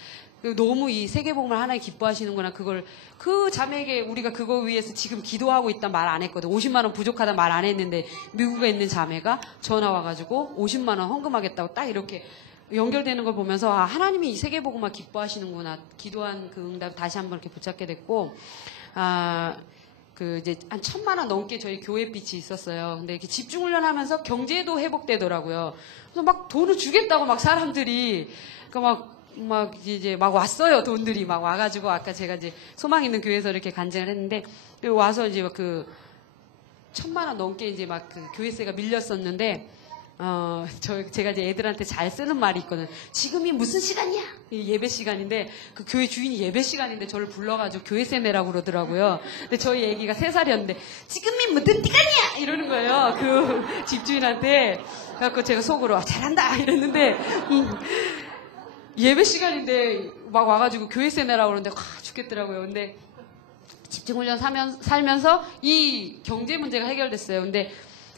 너무 이 세계복음을 하나에 기뻐하시는구나. 그걸 그 자매에게 우리가 그거 위해서 지금 기도하고 있다 말 안 했거든. 50만 원 부족하다 말 안 했는데 미국에 있는 자매가 전화 와가지고 50만 원 헌금하겠다고 딱 이렇게 연결되는 걸 보면서 하나님이 이 세계복음을 기뻐하시는구나. 기도한 그 응답 다시 한번 이렇게 붙잡게 됐고 이제 한 1,000만 원 넘게 저희 교회 빛이 있었어요. 근데 이렇게 집중훈련하면서 경제도 회복되더라고요. 그래서 막 돈을 주겠다고 막 사람들이 막 이제 막 왔어요. 돈들이 막 와가지고 아까 제가 이제 소망 있는 교회에서 이렇게 간증을 했는데 와서 이제 1,000만 원 넘게 이제 막 교회세가 밀렸었는데 제가 이제 애들한테 잘 쓰는 말이 있거든. 지금이 무슨 시간이야? 예배 시간인데, 그 교회 주인이 예배 시간인데 저를 불러가지고 교회세 내라고 그러더라고요. 근데 저희 애기가 3살이었는데, 지금이 무슨 시간이야? 이러는 거예요. 그 집주인한테. 그래갖고 제가 속으로, 잘한다! 이랬는데, 예배 시간인데 막 와가지고 교회세 내라고 그러는데, 죽겠더라고요. 근데 집중훈련 살면서 이 경제 문제가 해결됐어요. 근데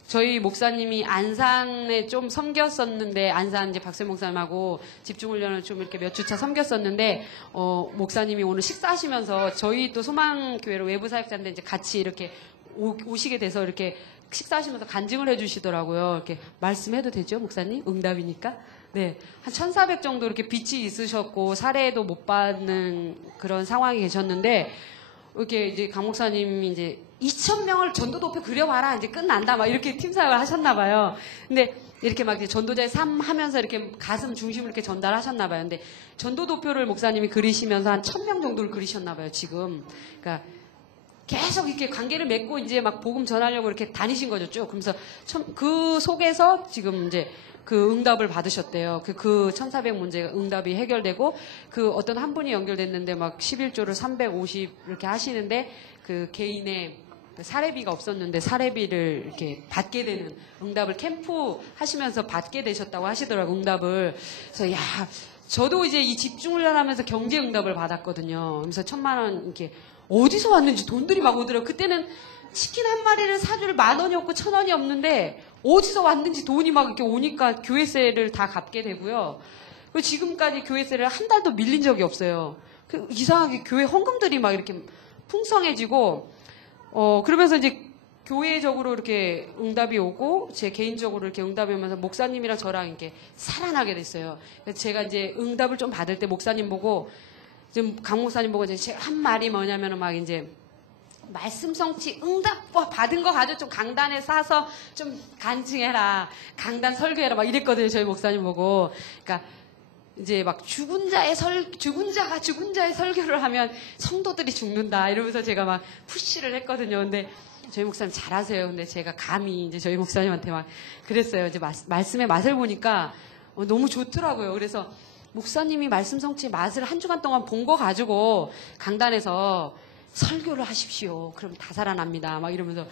저희 목사님이 안산에 좀 섬겼었는데 안산 이제 박세 목사님하고 집중훈련을 좀 이렇게 몇 주차 섬겼었는데 목사님이 오늘 식사하시면서 저희 또 소망교회로 외부 사역자인데 이제 같이 이렇게 오시게 돼서 이렇게 식사하시면서 간증을 해주시더라고요. 이렇게 말씀해도 되죠, 목사님? 응답이니까. 네, 한 1,400 정도 이렇게 빚이 있으셨고 사례도 못 받는 그런 상황이 계셨는데 이렇게 이제 강 목사님이 이제 2,000명을 전도도표 그려봐라 이제 끝난다 막 이렇게 팀 사역을 하셨나 봐요. 근데 이렇게 막 이제 전도자의 삶 하면서 이렇게 가슴 중심을 이렇게 전달하셨나 봐요. 근데 전도도표를 목사님이 그리시면서 한 1,000명 정도를 그리셨나 봐요, 지금. 그러니까 계속 이렇게 관계를 맺고 이제 막 복음 전하려고 이렇게 다니신 거죠, 쭉. 그러면서 그 속에서 지금 이제 그 응답을 받으셨대요. 그 1,400 문제가 응답이 해결되고 그 어떤 한 분이 연결됐는데 막 11조를 350 이렇게 하시는데 그 개인의 그 사례비가 없었는데 사례비를 이렇게 받게 되는 응답을 캠프 하시면서 받게 되셨다고 하시더라고요, 응답을. 그래서 야, 저도 이제 이 집중훈련하면서 경제 응답을 받았거든요. 그래서 1,000만 원 이렇게 어디서 왔는지 돈들이 막 오더라고요. 그때는 치킨 한 마리를 사줄 10,000원이 없고 1,000원이 없는데 어디서 왔는지 돈이 막 이렇게 오니까 교회세를 다 갚게 되고요. 그리고 지금까지 교회세를 한 달도 밀린 적이 없어요. 이상하게 교회 헌금들이 막 이렇게 풍성해지고 그러면서 이제 교회적으로 이렇게 응답이 오고 제 개인적으로 이렇게 응답이 오면서 목사님이랑 저랑 이렇게 살아나게 됐어요. 그래서 제가 이제 응답을 좀 받을 때 목사님 보고 지금 강 목사님 보고 이제 제가 한 말이 뭐냐면은 막 이제 말씀 성취 응답 받은 거 가지고 좀 강단에 싸서 좀 간증해라. 강단 설교해라. 막 이랬거든요. 저희 목사님 보고. 그러니까 이제 막 죽은 자의 설교를 하면 성도들이 죽는다. 이러면서 제가 막 푸시를 했거든요. 근데 저희 목사님 잘하세요. 근데 제가 감히 이제 저희 목사님한테 막 그랬어요. 이제 말씀의 맛을 보니까 너무 좋더라고요. 그래서 목사님이 말씀 성취의 맛을 한 주간 동안 본 거 가지고 강단에서 설교를 하십시오. 그럼 다 살아납니다. 막 이러면서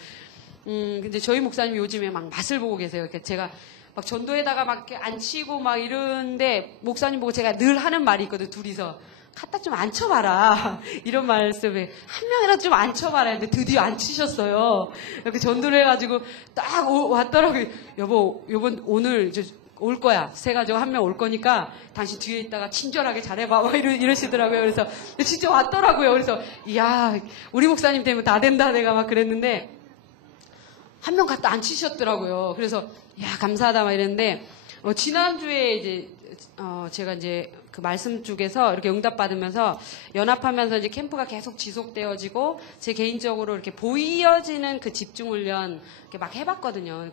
근데 저희 목사님이 요즘에 막 맛을 보고 계세요. 그러니까 제가 막 전도에다가 막 이렇게 앉히고 막 이러는데 목사님 보고 제가 늘 하는 말이 있거든. 둘이서 갖다 좀 앉혀봐라. 이런 말씀에 한 명이라도 좀 앉혀봐라 했는데 드디어 앉히셨어요. 이렇게 전도를 해가지고 딱 왔더라고요. 여보, 오늘 이제 올 거야. 세가지고 한 명 올 거니까 당신 뒤에 있다가 친절하게 잘해봐. 막 이러시더라고요. 그래서 진짜 왔더라고요. 그래서 이야, 우리 목사님 되면 다 된다. 내가 막 그랬는데 한 명 갖다 앉히셨더라고요. 그래서 야, 감사하다 막 이랬는데 지난주에 이제 제가 이제 그 말씀 쪽에서 이렇게 응답 받으면서 연합하면서 이제 캠프가 계속 지속되어지고 제 개인적으로 이렇게 보여지는 그 집중 훈련 이렇게 막 해봤거든요.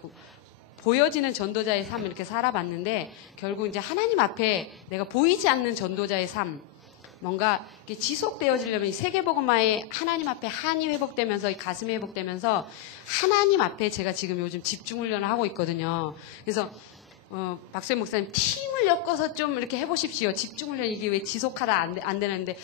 보여지는 전도자의 삶을 이렇게 살아봤는데 결국 이제 하나님 앞에 내가 보이지 않는 전도자의 삶 뭔가 이렇게 지속되어지려면 이 세계복음화의 하나님 앞에 한이 회복되면서 이 가슴이 회복되면서 하나님 앞에 제가 지금 요즘 집중훈련을 하고 있거든요. 그래서 박수현 목사님 팀을 엮어서 좀 이렇게 해보십시오. 집중훈련 이게 왜 지속하다 안 되는데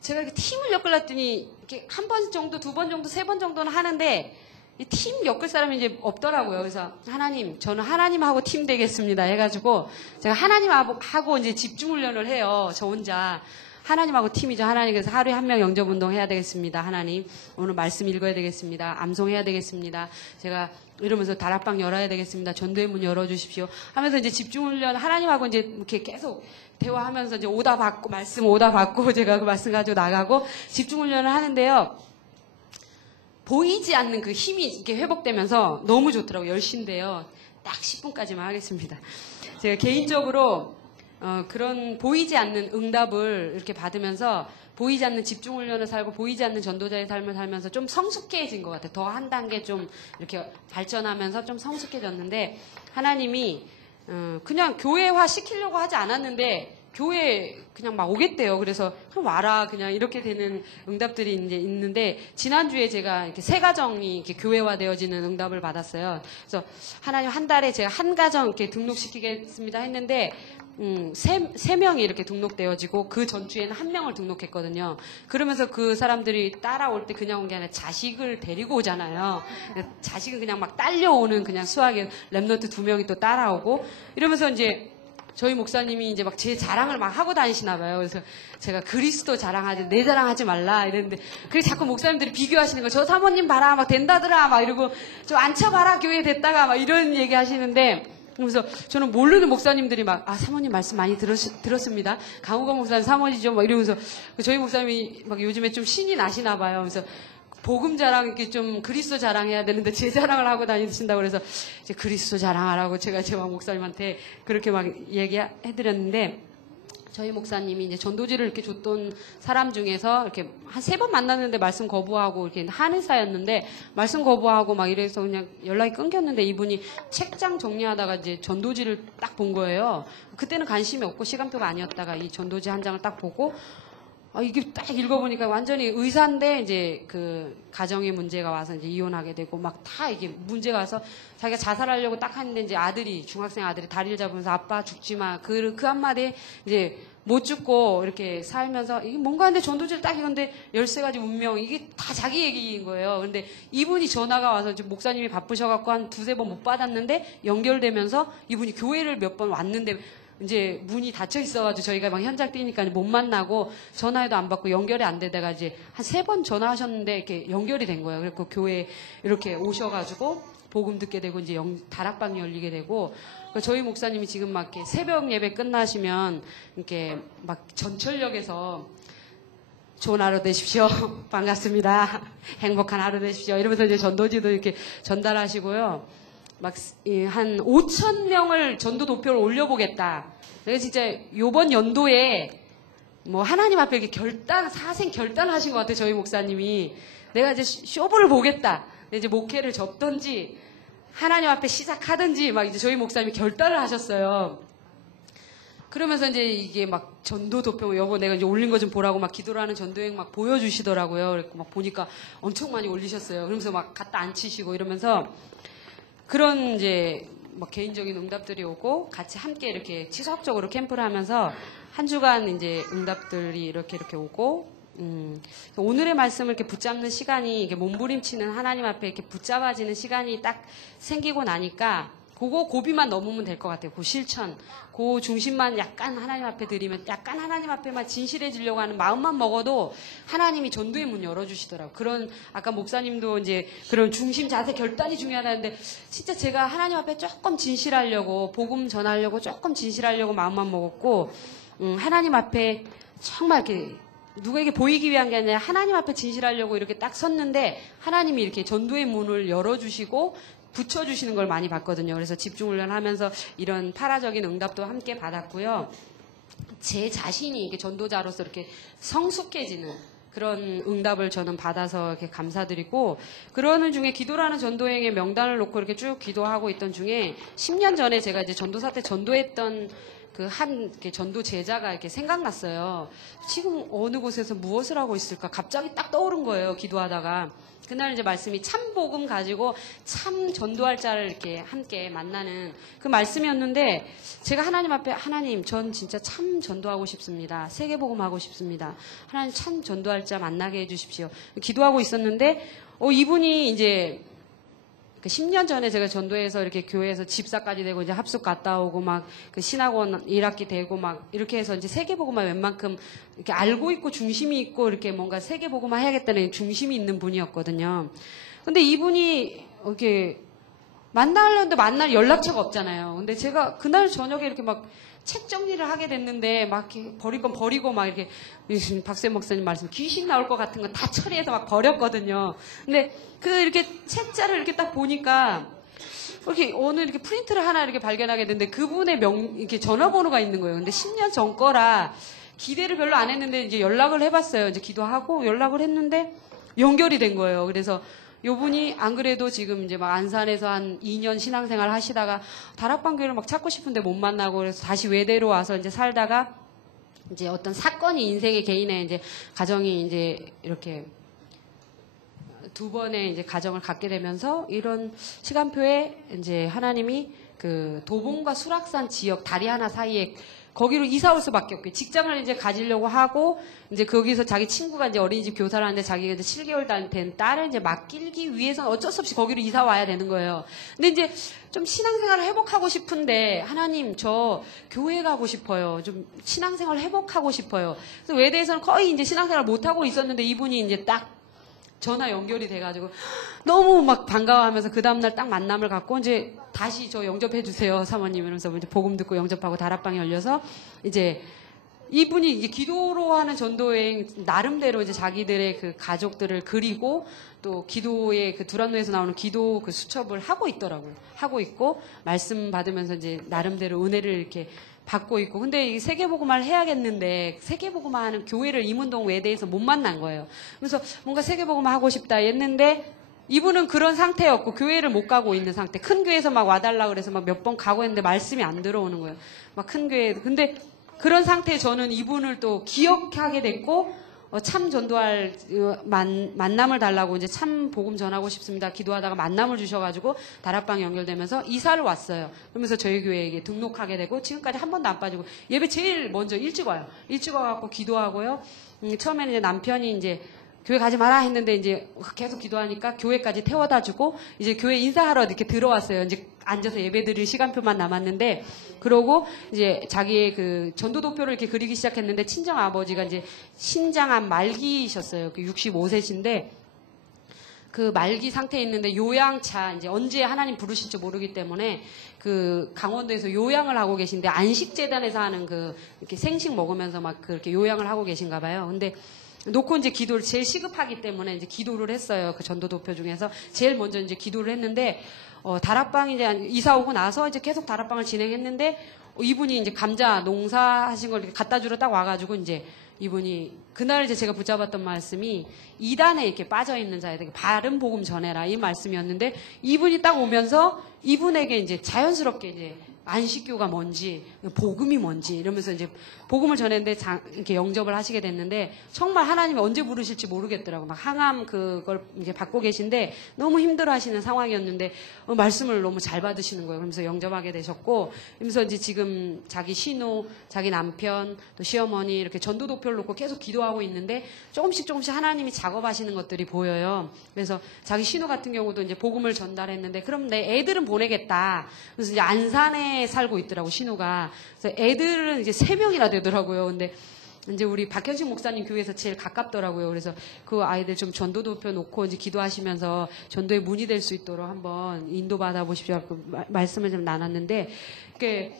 제가 이렇게 팀을 엮으려더니 이렇게 한 번 정도, 두 번 정도, 세 번 정도는 하는데 이 팀 엮을 사람이 이제 없더라고요. 그래서 하나님, 저는 하나님하고 팀 되겠습니다. 해가지고 제가 하나님하고 이제 집중훈련을 해요. 저 혼자. 하나님하고 팀이죠. 하나님 그래서 하루에 한 명 영접운동 해야 되겠습니다. 하나님 오늘 말씀 읽어야 되겠습니다. 암송해야 되겠습니다. 제가 이러면서 다락방 열어야 되겠습니다. 전도의 문 열어주십시오. 하면서 이제 집중훈련 하나님하고 이제 이렇게 계속 대화하면서 이제 오다 받고 말씀 오다 받고 제가 그 말씀 가지고 나가고 집중훈련을 하는데요. 보이지 않는 그 힘이 이렇게 회복되면서 너무 좋더라고요. 10시인데요. 딱 10분까지만 하겠습니다. 제가 개인적으로 그런 보이지 않는 응답을 이렇게 받으면서 보이지 않는 집중훈련을 살고 보이지 않는 전도자의 삶을 살면서 좀 성숙해진 것 같아요. 더 한 단계 좀 이렇게 발전하면서 좀 성숙해졌는데 하나님이 그냥 교회화 시키려고 하지 않았는데 교회 그냥 막 오겠대요. 그래서 그럼 와라 그냥 이렇게 되는 응답들이 이제 있는데 지난주에 제가 이렇게 세 가정이 이렇게 교회화되어지는 응답을 받았어요. 그래서 하나님 한 달에 제가 한 가정 이렇게 등록시키겠습니다 했는데 세 명이 이렇게 등록되어지고 그 전주에는 한 명을 등록했거든요. 그러면서 그 사람들이 따라올 때 그냥 온 게 아니라 자식을 데리고 오잖아요. 자식은 그냥 막 딸려오는 그냥 수학의 랩런트 2명이 또 따라오고 이러면서 이제 저희 목사님이 이제 막 제 자랑을 막 하고 다니시나 봐요. 그래서 제가 그리스도 자랑하지 내 자랑하지 말라 이랬는데 그래 자꾸 목사님들이 비교하시는 거예요. 저 사모님 봐라 막 된다더라 막 이러고 좀 앉혀봐라 교회 됐다가 막 이런 얘기 하시는데 그래서 저는 모르는 목사님들이 막 사모님 말씀 많이 들었습니다. 강우건 목사님 사모님이죠 막 이러면서 저희 목사님이 막 요즘에 좀 신이 나시나 봐요. 그래서 복음 자랑 이렇게 좀 그리스도 자랑해야 되는데 제 자랑을 하고 다니신다고 그래서 이제 그리스도 자랑하라고 제가 제 목사님한테 그렇게 막 얘기해드렸는데 저희 목사님이 이제 전도지를 이렇게 줬던 사람 중에서 이렇게 한 3번 만났는데 말씀 거부하고 이렇게 한의사였는데 말씀 거부하고 막 이래서 그냥 연락이 끊겼는데 이분이 책장 정리하다가 이제 전도지를 딱 본 거예요. 그때는 관심이 없고 시간표가 아니었다가 이 전도지 한 장을 딱 보고 이게 딱 읽어보니까 완전히 의사인데 이제 그 가정의 문제가 와서 이제 이혼하게 되고 막 다 이게 문제가 와서 자기가 자살하려고 딱 하는데 이제 아들이 중학생 아들이 다리를 잡으면서 아빠 죽지 마 그 한마디에 이제 못 죽고 이렇게 살면서 이게 뭔가 근데 전도지를 딱 읽었는데 13가지 운명 이게 다 자기 얘기인 거예요. 근데 이분이 전화가 와서 이제 목사님이 바쁘셔갖고 한 2-3번 못 받았는데 연결되면서 이분이 교회를 몇 번 왔는데 이제 문이 닫혀 있어가지고 저희가 막 현장 뛰니까 못 만나고 전화해도 안 받고 연결이 안 되다가 이제 한 3번 전화하셨는데 이렇게 연결이 된 거예요. 그래서 교회 이렇게 오셔가지고 복음 듣게 되고 이제 다락방이 열리게 되고 저희 목사님이 지금 막 이렇게 새벽 예배 끝나시면 이렇게 막 전철역에서 좋은 하루 되십시오. 반갑습니다. 행복한 하루 되십시오. 이러면서 이제 전도지도 이렇게 전달하시고요. 막 한 5,000명을 전도 도표를 올려보겠다. 내가 진짜 요번 연도에 뭐 하나님 앞에 이렇게 사생 결단하신 것 같아요. 저희 목사님이 내가 이제 쇼부를 보겠다. 이제 목회를 접든지 하나님 앞에 시작하든지 막 이제 저희 목사님이 결단을 하셨어요. 그러면서 이제 이게 막 전도 도표 여보 내가 이제 올린 거 좀 보라고 막 기도를 하는 전도행 막 보여주시더라고요. 그래서 막 보니까 엄청 많이 올리셨어요. 그러면서 막 갖다 앉히시고 이러면서 그런 이제 뭐 개인적인 응답들이 오고 같이 함께 이렇게 지속적으로 캠프를 하면서 한 주간 이제 응답들이 이렇게 오고 오늘의 말씀을 이렇게 붙잡는 시간이 이게 몸부림치는 하나님 앞에 이렇게 붙잡아지는 시간이 딱 생기고 나니까 그거 고비만 넘으면 될 것 같아요. 그 실천, 그 중심만 약간 하나님 앞에 드리면 약간 하나님 앞에만 진실해지려고 하는 마음만 먹어도 하나님이 전도의 문 열어주시더라고요. 그런 아까 목사님도 이제 그런 중심 자세 결단이 중요하다는데 진짜 제가 하나님 앞에 조금 진실하려고 복음 전하려고 조금 진실하려고 마음만 먹었고 하나님 앞에 정말 이렇게 누구에게 보이기 위한 게 아니라 하나님 앞에 진실하려고 이렇게 딱 섰는데 하나님이 이렇게 전도의 문을 열어주시고 붙여주시는 걸 많이 봤거든요. 그래서 집중훈련 하면서 이런 파라적인 응답도 함께 받았고요. 제 자신이 이게 전도자로서 이렇게 성숙해지는 그런 응답을 저는 받아서 이렇게 감사드리고 그러는 중에 기도라는 전도행의 명단을 놓고 이렇게 쭉 기도하고 있던 중에 10년 전에 제가 이제 전도사 때 전도했던 그 한 전도 제자가 이렇게 생각났어요. 지금 어느 곳에서 무엇을 하고 있을까? 갑자기 딱 떠오른 거예요. 기도하다가. 그날 이제 말씀이 참 복음 가지고 참 전도할 자를 이렇게 함께 만나는 그 말씀이었는데 제가 하나님 앞에 하나님 전 진짜 참 전도하고 싶습니다. 세계 복음 하고 싶습니다. 하나님 참 전도할 자 만나게 해주십시오. 기도하고 있었는데 이분이 이제 그 10년 전에 제가 전도해서 이렇게 교회에서 집사까지 되고 이제 합숙 갔다 오고 막 그 신학원 1학기 되고 막 이렇게 해서 이제 세계보고마 웬만큼 이렇게 알고 있고 중심이 있고 이렇게 뭔가 세계보고마 해야겠다는 중심이 있는 분이었거든요. 근데 이분이 이렇게 만나려는데 만날 연락처가 없잖아요. 근데 제가 그날 저녁에 이렇게 막 책 정리를 하게 됐는데 막 이렇게 버릴 건 버리고 막 이렇게 박수현 목사님 말씀 귀신 나올 것 같은 건 다 처리해서 막 버렸거든요. 근데 그 이렇게 책자를 이렇게 딱 보니까 이렇게 오늘 이렇게 프린트를 하나 이렇게 발견하게 됐는데 그분의 이렇게 전화번호가 있는 거예요. 근데 10년 전 거라 기대를 별로 안 했는데 이제 연락을 해봤어요. 이제 기도하고 연락을 했는데 연결이 된 거예요. 그래서 요분이 안 그래도 지금 이제 막 안산에서 한 2년 신앙생활 하시다가 다락방 교회를 막 찾고 싶은데 못 만나고 그래서 다시 외대로 와서 이제 살다가 이제 어떤 사건이 인생의 개인의 이제 가정이 이제 이렇게 2번의 이제 가정을 갖게 되면서 이런 시간표에 이제 하나님이 그 도봉과 수락산 지역 다리 하나 사이에 거기로 이사 올 수밖에 없게 직장을 이제 가지려고 하고 이제 거기서 자기 친구가 이제 어린이집 교사를 하는데 자기가 이제 7개월 된 딸을 이제 맡기기 위해서 어쩔 수 없이 거기로 이사 와야 되는 거예요. 근데 이제 좀 신앙생활을 회복하고 싶은데 하나님 저 교회 가고 싶어요. 좀 신앙생활 회복하고 싶어요. 그래서 외대에서는 거의 이제 신앙생활 못 하고 있었는데 이분이 이제 딱 전화 연결이 돼가지고 너무 막 반가워하면서 그 다음날 딱 만남을 갖고 이제 다시 저 영접해 주세요 사모님 이러면서 이제 복음 듣고 영접하고 다락방이 열려서 이제 이분이 이제 기도로 하는 전도여행 나름대로 이제 자기들의 그 가족들을 그리고 또 기도의 그 두란노에서 나오는 기도 그 수첩을 하고 있더라고요. 하고 있고 말씀 받으면서 이제 나름대로 은혜를 이렇게 받고 있고. 근데 이 세계복음화를 해야겠는데 세계복음화 하는 교회를 임운동 외대에서 못 만난 거예요. 그래서 뭔가 세계복음화 하고 싶다 했는데 이분은 그런 상태였고 교회를 못 가고 있는 상태. 큰 교회에서 막 와달라 그래서 막 몇 번 가고 했는데 말씀이 안 들어오는 거예요. 막 큰 교회. 근데 그런 상태에 저는 이분을 또 기억하게 됐고 참 전도할 만남을 달라고 이제 참 복음 전하고 싶습니다. 기도하다가 만남을 주셔가지고 다락방 연결되면서 이사를 왔어요. 그러면서 저희 교회에 등록하게 되고 지금까지 한 번도 안 빠지고 예배 제일 먼저 일찍 와요. 일찍 와갖고 기도하고요. 처음에는 이제 남편이 이제 교회 가지 마라 했는데 이제 계속 기도하니까 교회까지 태워다 주고 이제 교회 인사하러 이렇게 들어왔어요. 이제 앉아서 예배 드릴 시간표만 남았는데 그러고 이제 자기의 그 전도도표를 이렇게 그리기 시작했는데 친정 아버지가 이제 신장암 말기셨어요. 65세신데 그 말기 상태에 있는데 요양차 이제 언제 하나님 부르실지 모르기 때문에 그 강원도에서 요양을 하고 계신데 안식재단에서 하는 그 이렇게 생식 먹으면서 막 그렇게 요양을 하고 계신가 봐요. 근데 놓고 이제 기도를 제일 시급하기 때문에 이제 기도를 했어요. 그 전도도표 중에서 제일 먼저 이제 기도를 했는데 다락방 이제 이사 오고 나서 이제 계속 다락방을 진행했는데 이분이 이제 감자 농사하신 걸 이렇게 갖다 주러 딱 와가지고 이제 이분이 그날 이제 제가 붙잡았던 말씀이 이단에 이렇게 빠져 있는 자에게 바른 복음 전해라 이 말씀이었는데 이분이 딱 오면서 이분에게 이제 자연스럽게 이제 안식교가 뭔지 복음이 뭔지 이러면서 이제 복음을 전했는데 이렇게 영접을 하시게 됐는데 정말 하나님이 언제 부르실지 모르겠더라고. 막 항암 그걸 이제 받고 계신데 너무 힘들어하시는 상황이었는데 말씀을 너무 잘 받으시는 거예요. 그러면서 영접하게 되셨고, 그러면서 이제 지금 자기 신우, 자기 남편, 또 시어머니 이렇게 전도도표를 놓고 계속 기도하고 있는데 조금씩 하나님이 작업하시는 것들이 보여요. 그래서 자기 신우 같은 경우도 이제 복음을 전달했는데 그럼 내 애들은 보내겠다. 그래서 이제 안산에 살고 있더라고 신우가. 그래서 애들은 이제 3명이나 되더라고요. 근데 이제 우리 박현식 목사님 교회에서 제일 가깝더라고요. 그래서 그 아이들 좀 전도도표 놓고 이제 기도하시면서 전도의 문이 될 수 있도록 한번 인도받아 보십시오. 말씀을 좀 나눴는데, 이렇게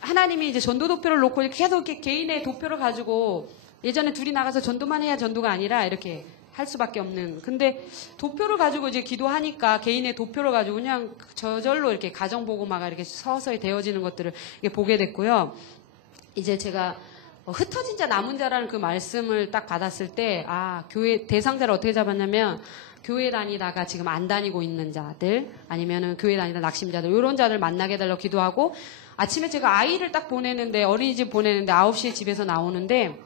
하나님이 이제 전도도표를 놓고 계속 이렇게 개인의 도표를 가지고 예전에 둘이 나가서 전도만 해야 전도가 아니라 이렇게 할 수밖에 없는. 근데 도표를 가지고 이제 기도하니까 개인의 도표를 가지고 그냥 저절로 이렇게 가정보고마가 이렇게 서서히 되어지는 것들을 이렇게 보게 됐고요. 이제 제가 흩어진 자 남은 자라는 그 말씀을 딱 받았을 때 교회 대상자를 어떻게 잡았냐면 교회 다니다가 지금 안 다니고 있는 자들 아니면은 교회 다니다 낙심자들 이런 자들 만나게 해달라고 기도하고 아침에 제가 아이를 딱 보내는데 어린이집 보내는데 9시에 집에서 나오는데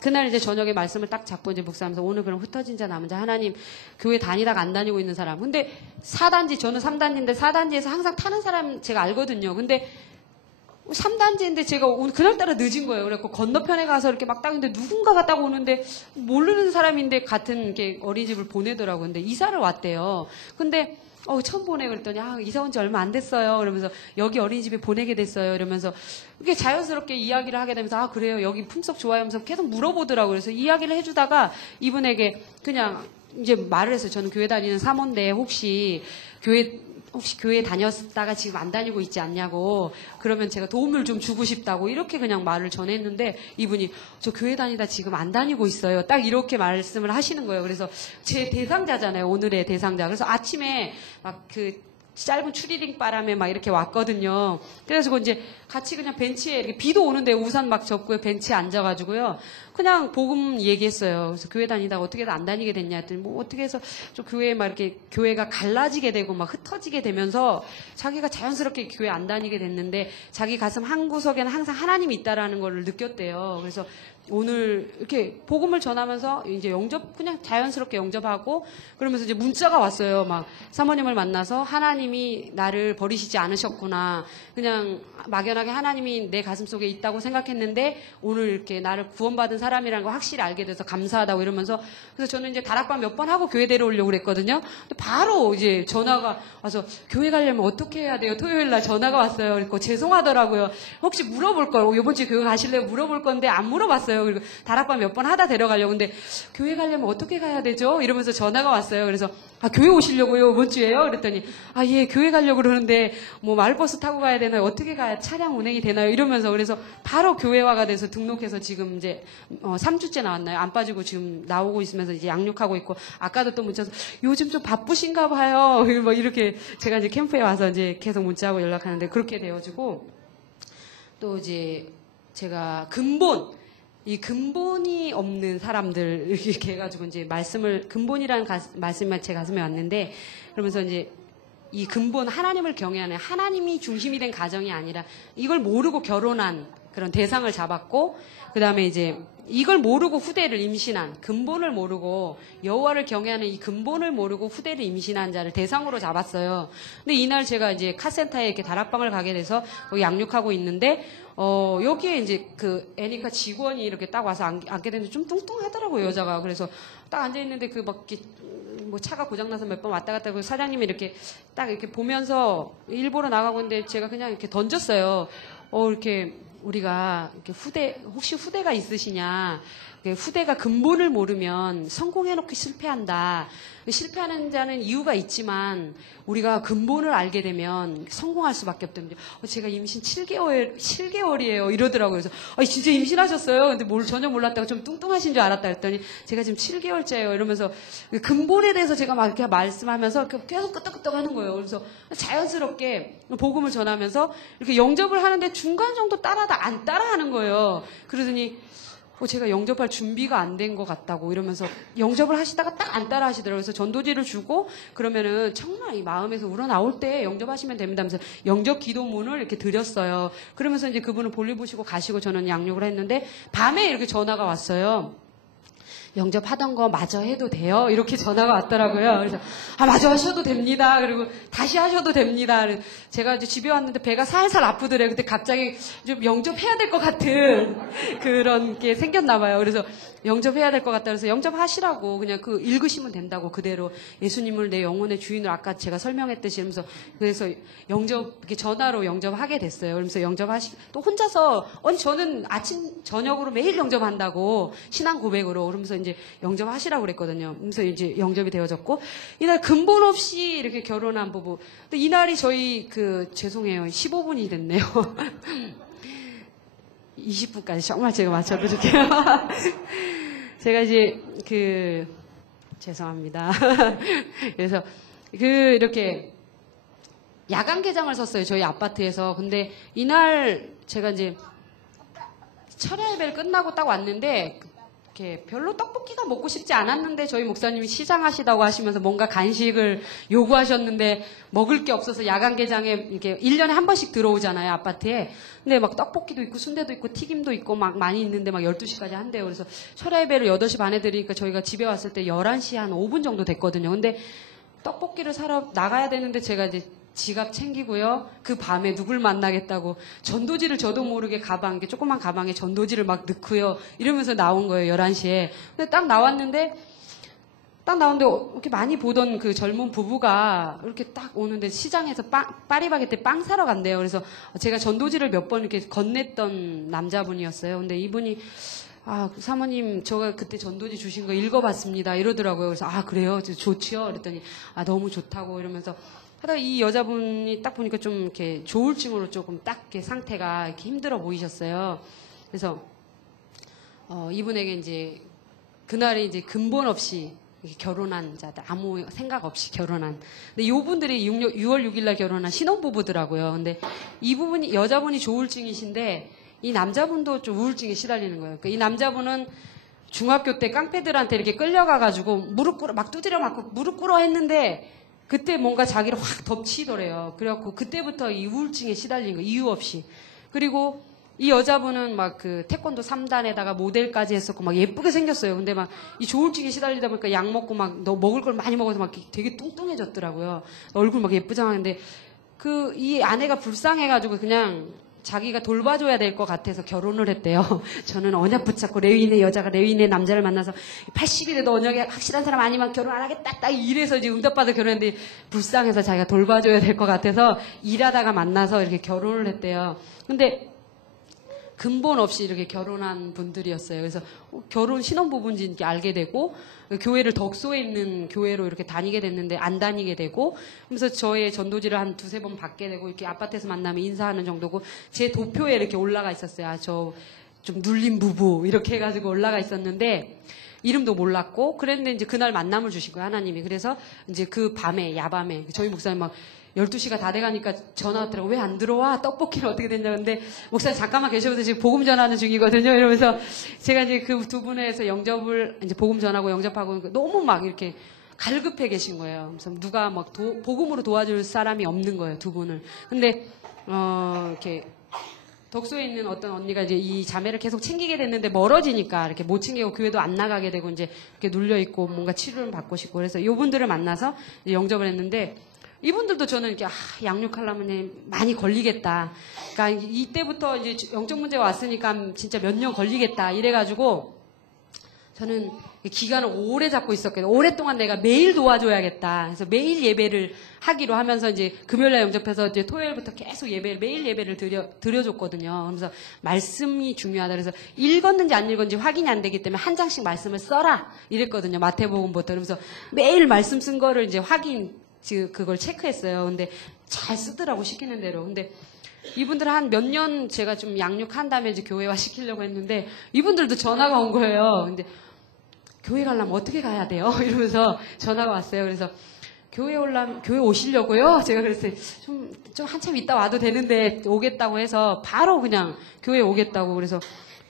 그날 이제 저녁에 말씀을 딱 잡고 이제 묵상하면서 오늘 그럼 흩어진 자 남은 자 하나님 교회 다니다가 안 다니고 있는 사람 근데 4단지 저는 3단지인데 4단지에서 항상 타는 사람 제가 알거든요. 근데 3단지인데 제가 오늘 그날따라 늦은 거예요. 그래서 건너편에 가서 이렇게 막 따는데 누군가가 딱 오는데 모르는 사람인데 같은 이렇게 어린이집을 보내더라고요. 근데 이사를 왔대요. 근데 처음 보내 그랬더니 이사 온 지 얼마 안 됐어요. 그러면서 여기 어린이집에 보내게 됐어요. 이러면서 이렇게 자연스럽게 이야기를 하게 되면서 그래요. 여기 품격 좋아요 하면서 계속 물어보더라고요. 그래서 이야기를 해주다가 이분에게 그냥 이제 말을 했어요. 저는 교회 다니는 사모인데 혹시 교회 다녔다가 지금 안 다니고 있지 않냐고. 그러면 제가 도움을 좀 주고 싶다고 이렇게 그냥 말을 전했는데 이분이 저 교회 다니다 지금 안 다니고 있어요. 딱 이렇게 말씀을 하시는 거예요. 그래서 제 대상자잖아요. 오늘의 대상자. 그래서 아침에 막 짧은 추리닝 바람에 막 이렇게 왔거든요. 그래서 이제 같이 그냥 벤치에 이렇게 비도 오는데 우산 막 접고 벤치에 앉아가지고요. 그냥 복음 얘기했어요. 그래서 교회 다니다가 어떻게 안 다니게 됐냐 했더니 어떻게 해서 좀 교회에 막 이렇게 교회가 갈라지게 되고 막 흩어지게 되면서 자기가 자연스럽게 교회 안 다니게 됐는데 자기 가슴 한 구석에는 항상 하나님이 있다라는 걸 느꼈대요. 그래서 오늘 이렇게 복음을 전하면서 이제 그냥 자연스럽게 영접하고 그러면서 이제 문자가 왔어요. 막 사모님을 만나서 하나님이 나를 버리시지 않으셨구나. 그냥 막연하게 하나님이 내 가슴 속에 있다고 생각했는데 오늘 이렇게 나를 구원받은 사람이라는 걸 확실히 알게 돼서 감사하다고 이러면서 그래서 저는 이제 다락방 몇 번 하고 교회 데려오려고 그랬거든요. 근데 바로 이제 전화가 와서 교회 가려면 어떻게 해야 돼요? 토요일 날 전화가 왔어요. 그래서 죄송하더라고요. 혹시 물어볼 걸 이번 주에 교회 가실래요? 물어볼 건데 안 물어봤어요. 왔어요. 그리고 다락방 몇 번 하다 데려가려고. 근데 교회 가려면 어떻게 가야 되죠? 이러면서 전화가 왔어요. 그래서 교회 오시려고요? 이번 주에요? 그랬더니 예, 교회 가려고 그러는데 뭐 마을버스 타고 가야 되나요? 어떻게 가야 차량 운행이 되나요? 이러면서 그래서 바로 교회화가 돼서 등록해서 지금 이제 3주째 나왔나요? 안 빠지고 지금 나오고 있으면서 이제 양육하고 있고, 아까도 또 문자서 요즘 좀 바쁘신가 봐요. 뭐 이렇게 제가 이제 캠프에 와서 이제 계속 문자하고 연락하는데 그렇게 되어지고, 또 이제 제가 이 근본이 없는 사람들 이렇게 해가지고 이제 근본이라는 말씀이 제 가슴에 왔는데, 그러면서 이제 이 근본, 하나님을 경외하는, 하나님이 중심이 된 가정이 아니라 이걸 모르고 결혼한 그런 대상을 잡았고, 그 다음에 이제 이걸 모르고 후대를 임신한, 근본을 모르고 여호와를 경외하는 이 근본을 모르고 후대를 임신한 자를 대상으로 잡았어요. 근데 이날 제가 이제 카센터에 이렇게 다락방을 가게 돼서 거기 양육하고 있는데, 여기에 이제 그 애니카 직원이 이렇게 딱 와서 앉게 됐는데 좀 뚱뚱하더라고요, 여자가. 그래서 딱 앉아있는데 뭐 차가 고장나서 몇 번 왔다 갔다 하고 사장님이 이렇게 딱 이렇게 보면서 일보러 나가고 있는데 제가 그냥 이렇게 던졌어요. 이렇게 우리가 이렇게 혹시 후대가 있으시냐? 후대가 근본을 모르면 성공해놓고 실패한다. 실패하는 자는 이유가 있지만 우리가 근본을 알게 되면 성공할 수밖에 없답니다. 제가 임신 7개월이에요. 이러더라고요. 그래서 진짜 임신하셨어요? 근데 전혀 몰랐다고 좀 뚱뚱하신 줄 알았다 했더니 제가 지금 7개월째예요. 이러면서 근본에 대해서 제가 막 이렇게 말씀하면서 계속 끄떡끄떡 하는 거예요. 그래서 자연스럽게 복음을 전하면서 이렇게 영접을 하는데 중간 정도 안 따라하는 거예요. 그러더니 제가 영접할 준비가 안 된 것 같다고 이러면서 영접을 하시다가 딱 안 따라 하시더라고요. 그래서 전도지를 주고 그러면은 정말 이 마음에서 우러나올 때 영접하시면 됩니다 하면서 영접 기도문을 이렇게 드렸어요. 그러면서 이제 그분은 볼일 보시고 가시고 저는 양육을 했는데 밤에 이렇게 전화가 왔어요. 영접하던 거 마저 해도 돼요? 이렇게 전화가 왔더라고요. 그래서 마저 하셔도 됩니다. 그리고 다시 하셔도 됩니다. 제가 이제 집에 왔는데 배가 살살 아프더래요. 근데 갑자기 좀 영접해야 될 것 같은 그런 게 생겼나 봐요. 그래서 영접해야 될 것 같다 그래서 영접하시라고 그냥 읽으시면 된다고 그대로 예수님을 내 영혼의 주인으로 아까 제가 설명했듯이 이러면서 그래서 이렇게 전화로 영접하게 됐어요. 그러면서 또 혼자서 저는 아침 저녁으로 매일 영접한다고 신앙 고백으로 그러면서 이제 영접하시라고 그랬거든요. 그래서 이제 영접이 되어졌고 이날 근본 없이 이렇게 결혼한 부부. 근데 이날이 저희 죄송해요. 15분이 됐네요. 20분까지 정말 제가 맞춰드릴게요. 제가 이제 죄송합니다. 그래서 이렇게 야간 개장을 섰어요. 저희 아파트에서. 근데 이날 제가 이제 철야 예배를 끝나고 딱 왔는데 이렇게 별로 떡볶이가 먹고 싶지 않았는데 저희 목사님이 시장하시다고 하시면서 뭔가 간식을 요구하셨는데 먹을 게 없어서 야간 개장에 이렇게 1년에 한 번씩 들어오잖아요, 아파트에. 근데 막 떡볶이도 있고 순대도 있고 튀김도 있고 막 많이 있는데 막 12시까지 한대요. 그래서 철야 예배를 8시 반에 드리니까 저희가 집에 왔을 때 11시 한 5분 정도 됐거든요. 근데 떡볶이를 사러 나가야 되는데 제가 이제 지갑 챙기고요. 그 밤에 누굴 만나겠다고 전도지를 저도 모르게 조그만 가방에 전도지를 막 넣고요. 이러면서 나온 거예요. 11시에. 근데 딱 나왔는데 이렇게 많이 보던 그 젊은 부부가 이렇게 딱 오는데 시장에서 파리바게뜨 빵 사러 간대요. 그래서 제가 전도지를 몇 번 이렇게 건넸던 남자분이었어요. 근데 이분이 사모님, 제가 그때 전도지 주신 거 읽어봤습니다. 이러더라고요. 그래서 그래요? 좋지요? 그랬더니 너무 좋다고 이러면서 하다가 이 여자분이 딱 보니까 좀 이렇게 조울증으로 조금 딱 이렇게 상태가 이렇게 힘들어 보이셨어요. 그래서 이분에게 이제 그날이 이제 근본 없이 결혼한 자들, 아무 생각 없이 결혼한. 근데 이분들이 6월 6일날 결혼한 신혼부부더라고요. 근데 여자분이 조울증이신데 이 남자분도 좀 우울증에 시달리는 거예요. 그러니까 이 남자분은 중학교 때 깡패들한테 이렇게 끌려가가지고 막 두드려 맞고 무릎 꿇어 했는데 그때 뭔가 자기를 확 덮치더래요. 그래갖고 그때부터 이 우울증에 시달린 거 이유 없이. 그리고 이 여자분은 막 태권도 3단에다가 모델까지 했었고 막 예쁘게 생겼어요. 근데 막 이 조울증에 시달리다 보니까 약 먹고 막 먹을 걸 많이 먹어서 막 되게 뚱뚱해졌더라고요. 얼굴 막 예쁘장한데 이 아내가 불쌍해가지고 그냥 자기가 돌봐줘야 될 것 같아서 결혼을 했대요. 저는 언약 붙잡고 레위인의 여자가 레위인의 남자를 만나서 80이 돼도 언약이 확실한 사람 아니면 결혼 안 하겠다 딱 이래서 이제 응답받아 결혼했는데 불쌍해서 자기가 돌봐줘야 될 것 같아서 일하다가 만나서 이렇게 결혼을 했대요. 근데 근본 없이 이렇게 결혼한 분들이었어요. 그래서 결혼 신혼부부인지 이렇게 알게 되고 교회를 덕소에 있는 교회로 이렇게 다니게 됐는데 안 다니게 되고 그래서 저의 전도지를 한 두세 번 받게 되고 이렇게 아파트에서 만나면 인사하는 정도고 제 도표에 이렇게 올라가 있었어요. 아, 저 좀 눌린 부부 이렇게 해가지고 올라가 있었는데 이름도 몰랐고 그랬는데 이제 그날 만남을 주신 거예요. 하나님이. 그래서 이제 그 밤에 야밤에 저희 목사님 막 12시가 다 돼가니까 전화 왔더라고. 왜 안 들어와? 떡볶이는 어떻게 됐냐. 근데 목사님 잠깐만 계셔보세요. 지금 복음 전하는 중이거든요. 이러면서 제가 이제 그 두 분에서 영접을 이제 복음 전하고 영접하고 너무 막 이렇게 갈급해 계신 거예요. 그래서 누가 막 복음으로 도와줄 사람이 없는 거예요. 두 분을. 근데 이렇게 덕소에 있는 어떤 언니가 이제 이 자매를 계속 챙기게 됐는데 멀어지니까 이렇게 못 챙기고 교회도 안 나가게 되고 이제 이렇게 눌려 있고 뭔가 치료를 받고 싶고 그래서 이분들을 만나서 이제 영접을 했는데 이분들도 저는 이렇게 양육하려면 많이 걸리겠다. 그러니까 이때부터 이제 영적 문제가 왔으니까 진짜 몇 년 걸리겠다 이래가지고 저는 기간을 오래 잡고 있었거든요. 오랫동안 내가 매일 도와줘야겠다. 그래서 매일 예배를 하기로 하면서 이제 금요일날 영접해서 이제 토요일부터 계속 매일 예배를 드려줬거든요. 그래서 말씀이 중요하다. 그래서 읽었는지 안 읽었는지 확인이 안 되기 때문에 한 장씩 말씀을 써라 이랬거든요. 마태복음부터. 그러면서 매일 말씀 쓴 거를 이제 그걸 체크했어요. 근데 잘 쓰더라고 시키는 대로. 근데 이분들 한 몇 년 제가 좀 양육한 다음에 이제 교회화 시키려고 했는데 이분들도 전화가 온 거예요. 근데 교회 가려면 어떻게 가야 돼요? 이러면서 전화가 왔어요. 그래서 교회 오시려고요? 제가 그랬어요. 좀 한참 있다 와도 되는데 오겠다고 해서 바로 그냥 교회 오겠다고 그래서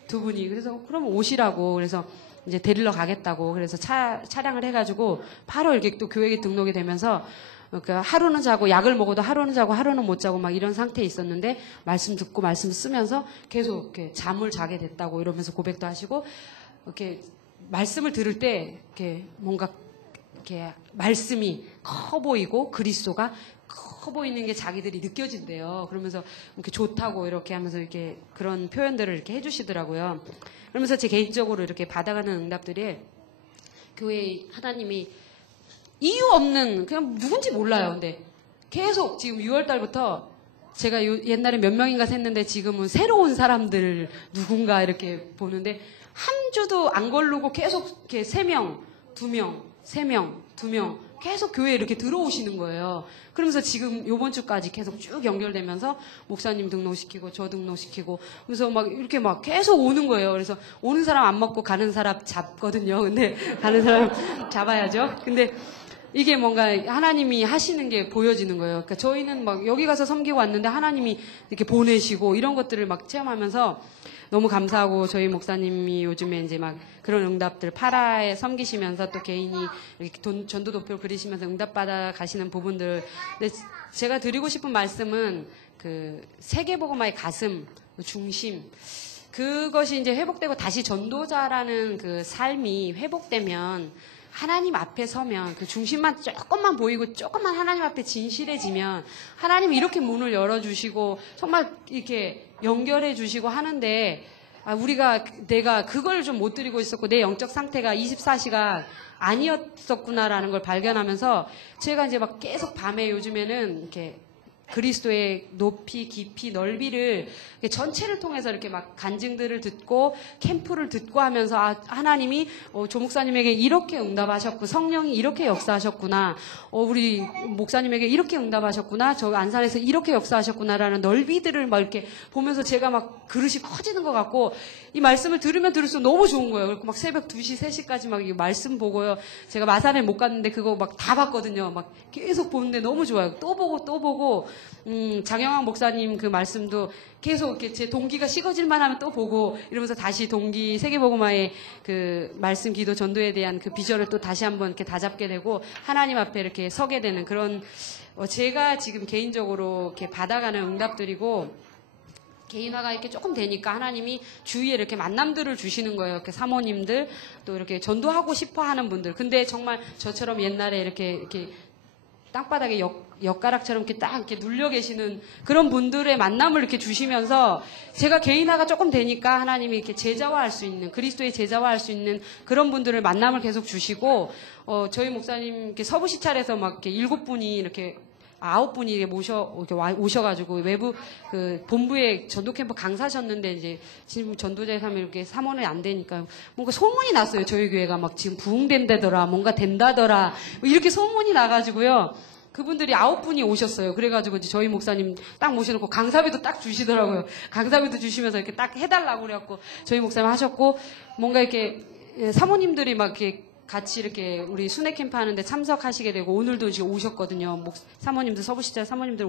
두 분이 그래서 그럼 오시라고 그래서 이제 데리러 가겠다고 그래서 차량을 해가지고 바로 이렇게 또 교회에 등록이 되면서 그러니까 하루는 자고 약을 먹어도 하루는 자고 하루는 못 자고 막 이런 상태에 있었는데 말씀 듣고 말씀 쓰면서 계속 이렇게 잠을 자게 됐다고 이러면서 고백도 하시고 이렇게 말씀을 들을 때 이렇게 뭔가 이렇게 말씀이 커 보이고 그리스도가 커 보이는 게 자기들이 느껴진대요. 그러면서 이렇게 좋다고 이렇게 하면서 이렇게 그런 표현들을 이렇게 해주시더라고요. 그러면서 제 개인적으로 이렇게 받아가는 응답들이 교회 하나님이 이유 없는 그냥 누군지 몰라요. 근데 계속 지금 6월 달부터 제가 옛날에 몇 명인가 샜는데 지금은 새로운 사람들 누군가 이렇게 보는데 한 주도 안 걸르고 계속 이렇게 3명, 2명, 3명, 2명 계속 교회에 이렇게 들어오시는 거예요. 그러면서 지금 요번 주까지 계속 쭉 연결되면서 목사님 등록시키고 저 등록시키고 그래서 막 이렇게 막 계속 오는 거예요. 그래서 오는 사람 안 먹고 가는 사람 잡거든요. 근데 가는 사람 잡아야죠. 근데 이게 뭔가 하나님이 하시는 게 보여지는 거예요. 그러니까 저희는 막 여기 가서 섬기고 왔는데 하나님이 이렇게 보내시고 이런 것들을 막 체험하면서 너무 감사하고 저희 목사님이 요즘에 이제 막 그런 응답들 파라에 섬기시면서 또 개인이 이렇게 전도 도표를 그리시면서 응답받아 가시는 부분들. 근데 제가 드리고 싶은 말씀은 그 세계복음화의 가슴, 중심 그것이 이제 회복되고 다시 전도자라는 그 삶이 회복되면 하나님 앞에 서면 그 중심만 조금만 보이고 조금만 하나님 앞에 진실해지면 하나님이 이렇게 문을 열어주시고 정말 이렇게 연결해 주시고 하는데 내가 그걸 좀 못 드리고 있었고 내 영적 상태가 24시간 아니었었구나라는 걸 발견하면서 제가 이제 막 계속 밤에 요즘에는 이렇게 그리스도의 높이, 깊이, 넓이를 전체를 통해서 이렇게 막 간증들을 듣고 캠프를 듣고 하면서 하나님이 조 목사님에게 이렇게 응답하셨고 성령이 이렇게 역사하셨구나. 우리 목사님에게 이렇게 응답하셨구나. 저 안산에서 이렇게 역사하셨구나라는 넓이들을 막 이렇게 보면서 제가 막 그릇이 커지는 것 같고 이 말씀을 들으면 들을수록 너무 좋은 거예요. 그리고 막 새벽 2시, 3시까지 막 이 말씀 보고요. 제가 마산에 못 갔는데 그거 막 다 봤거든요. 막 계속 보는데 너무 좋아요. 또 보고 장영학 목사님 그 말씀도 계속 이렇게 제 동기가 식어질만 하면 또 보고 이러면서 다시 동기 세계복음화의 그 말씀 기도 전도에 대한 그 비전을 또 다시 한번 이렇게 다잡게 되고 하나님 앞에 이렇게 서게 되는 그런 제가 지금 개인적으로 이렇게 받아가는 응답들이고 개인화가 이렇게 조금 되니까 하나님이 주위에 이렇게 만남들을 주시는 거예요. 이렇게 사모님들 또 이렇게 전도하고 싶어 하는 분들. 근데 정말 저처럼 옛날에 이렇게 땅바닥에 엿가락처럼 이렇게 딱 이렇게 눌려 계시는 그런 분들의 만남을 이렇게 주시면서 제가 개인화가 조금 되니까 하나님이 이렇게 제자화할 수 있는 그리스도의 제자화할 수 있는 그런 분들을 만남을 계속 주시고 저희 목사님 이렇게 서부 시찰에서 막 이렇게 7분이 이렇게 9분이 이렇게 오셔가지고 외부 그 본부에 전도 캠프 강사셨는데 이제 지금 전도자의 삶이 이렇게 3원이 안 되니까 뭔가 소문이 났어요. 저희 교회가 막 지금 부흥된다더라, 뭔가 된다더라, 뭐 이렇게 소문이 나가지고요. 그분들이 9분이 오셨어요. 그래가지고 이제 저희 목사님 딱 모셔놓고 강사비도 딱 주시더라고요. 강사비도 주시면서 이렇게 딱 해달라고 그래갖고 저희 목사님 하셨고, 뭔가 이렇게 사모님들이 막 이렇게 같이 이렇게 우리 순회 캠프 하는데 참석하시게 되고, 오늘도 지금 오셨거든요. 사모님들, 서부시자 사모님들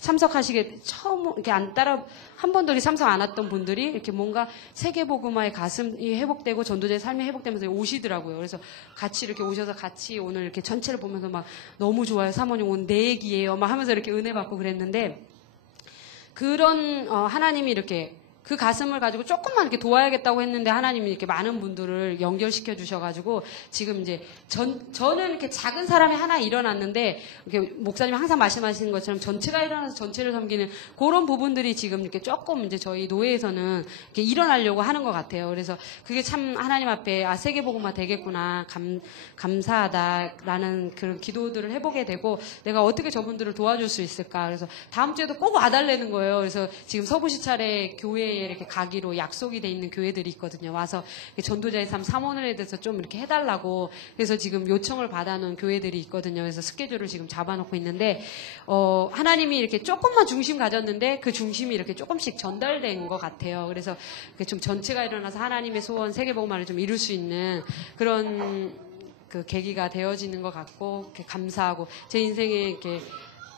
참석하시게, 처음 이렇게 안 따라 한 번도 참석 안 했던 분들이 이렇게 뭔가 세계복음화의 가슴이 회복되고 전도자의 삶이 회복되면서 오시더라고요. 그래서 같이 이렇게 오셔서 같이 오늘 이렇게 전체를 보면서 막 너무 좋아요. 사모님 오늘 내 얘기예요. 막 하면서 이렇게 은혜 받고 그랬는데, 그런 하나님이 이렇게 그 가슴을 가지고 조금만 이렇게 도와야겠다고 했는데 하나님이 이렇게 많은 분들을 연결시켜 주셔가지고 지금 이제 저는 이렇게 작은 사람이 하나 일어났는데, 이렇게 목사님이 항상 말씀하시는 것처럼 전체가 일어나서 전체를 섬기는 그런 부분들이 지금 이렇게 조금 이제 저희 노예에서는 이렇게 일어나려고 하는 것 같아요. 그래서 그게 참 하나님 앞에 세계복음화 되겠구나, 감사하다라는 그런 기도들을 해보게 되고, 내가 어떻게 저분들을 도와줄 수 있을까. 그래서 다음 주에도 꼭 와달라는 거예요. 그래서 지금 서부시찰에 교회에 이렇게 가기로 약속이 돼 있는 교회들이 있거든요. 와서 전도자의 삶 3원에 대해서 좀 이렇게 해달라고. 그래서 지금 요청을 받아놓은 교회들이 있거든요. 그래서 스케줄을 지금 잡아놓고 있는데, 하나님이 이렇게 조금만 중심 가졌는데 그 중심이 이렇게 조금씩 전달된 것 같아요. 그래서 좀 전체가 일어나서 하나님의 소원, 세계복음화를 좀 이룰 수 있는 그런 그 계기가 되어지는 것 같고, 이렇게 감사하고, 제 인생에 이렇게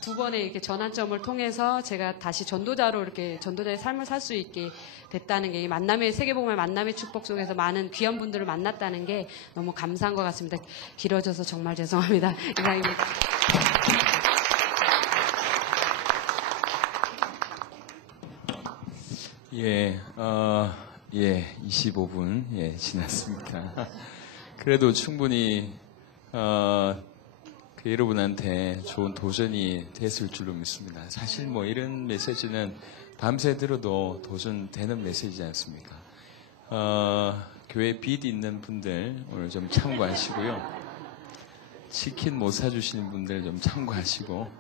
2번의 이렇게 전환점을 통해서 제가 다시 전도자로 이렇게 전도자의 삶을 살 수 있게 됐다는 게, 만남의 세계복음의 만남의 축복 속에서 많은 귀한 분들을 만났다는 게 너무 감사한 것 같습니다. 길어져서 정말 죄송합니다. 이상입니다. 예, 25분 지났습니다. 그래도 충분히 여러분한테 좋은 도전이 됐을 줄로 믿습니다. 사실 뭐 이런 메시지는 밤새 들어도 도전되는 메시지지 않습니까? 교회 빚 있는 분들 오늘 좀 참고하시고요. 치킨 못 사주시는 분들 좀 참고하시고,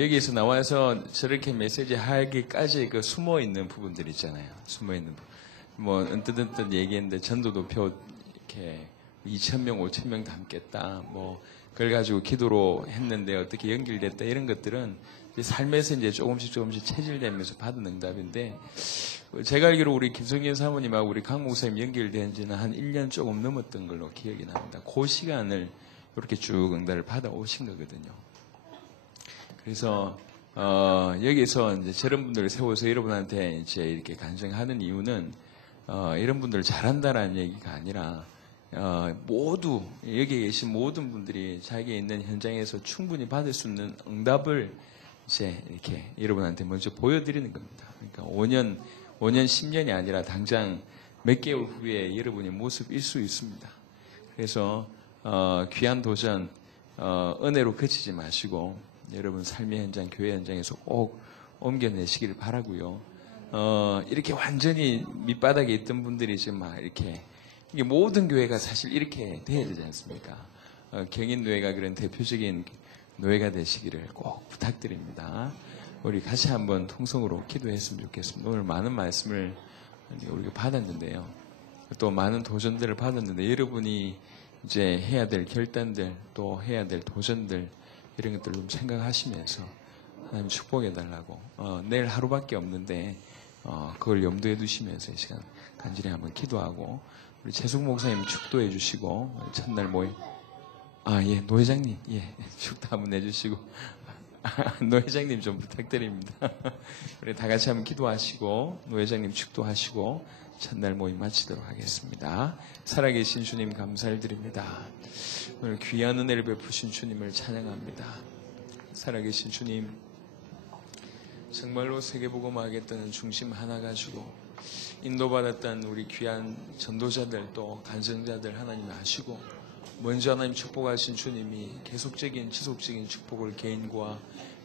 여기에서 나와서 저렇게 메시지 하기까지 그 숨어 있는 부분들 있잖아요. 숨어 있는 부분. 뭐 언뜻 얘기했는데 전도도표 이렇게 2,000명, 5,000명 담겠다. 뭐 그걸 가지고 기도로 했는데 어떻게 연결됐다, 이런 것들은 이제 삶에서 이제 조금씩 체질되면서 받은 응답인데, 제가 알기로 우리 김성현 사모님하고 우리 강 목사님 연결된 지는 한 1년 조금 넘었던 걸로 기억이 납니다. 그 시간을 이렇게 쭉 응답을 받아오신 거거든요. 그래서 여기서 이제 저런 분들을 세워서 여러분한테 이제 이렇게 간증하는 이유는 이런 분들 잘한다라는 얘기가 아니라, 모두 여기에 계신 모든 분들이 자기에 있는 현장에서 충분히 받을 수 있는 응답을 이제 이렇게 여러분한테 먼저 보여드리는 겁니다. 그러니까 5년, 10년이 아니라 당장 몇 개월 후에 여러분의 모습일 수 있습니다. 그래서 귀한 도전 은혜로 그치지 마시고 여러분 삶의 현장, 교회 현장에서 꼭 옮겨내시기를 바라고요. 이렇게 완전히 밑바닥에 있던 분들이 지금 막 이렇게, 이게 모든 교회가 사실 이렇게 돼야 되지 않습니까? 경인노회가 그런 대표적인 노회가 되시기를 꼭 부탁드립니다. 우리 같이 한번 통성으로 기도했으면 좋겠습니다. 오늘 많은 말씀을 우리가 받았는데요. 또 많은 도전들을 받았는데, 여러분이 이제 해야 될 결단들, 또 해야 될 도전들, 이런 것들을 좀 생각하시면서 하나님 축복해달라고, 내일 하루밖에 없는데 그걸 염두에 두시면서 이 시간 간절히 한번 기도하고, 우리 최숙 목사님 축도해 주시고, 첫날 모임, 노 회장님, 축도 한번 해주시고, 노 회장님 좀 부탁드립니다. 우리 다 같이 한번 기도하시고, 노 회장님 축도하시고, 첫날 모임 마치도록 하겠습니다. 살아계신 주님 감사를 드립니다. 오늘 귀한 은혜를 베푸신 주님을 찬양합니다. 살아계신 주님, 정말로 세계복음화 하겠다는 중심 하나 가지고 인도받았던 우리 귀한 전도자들, 또 간증자들 하나님 아시고, 먼저 하나님 축복하신 주님이 계속적인 지속적인 축복을 개인과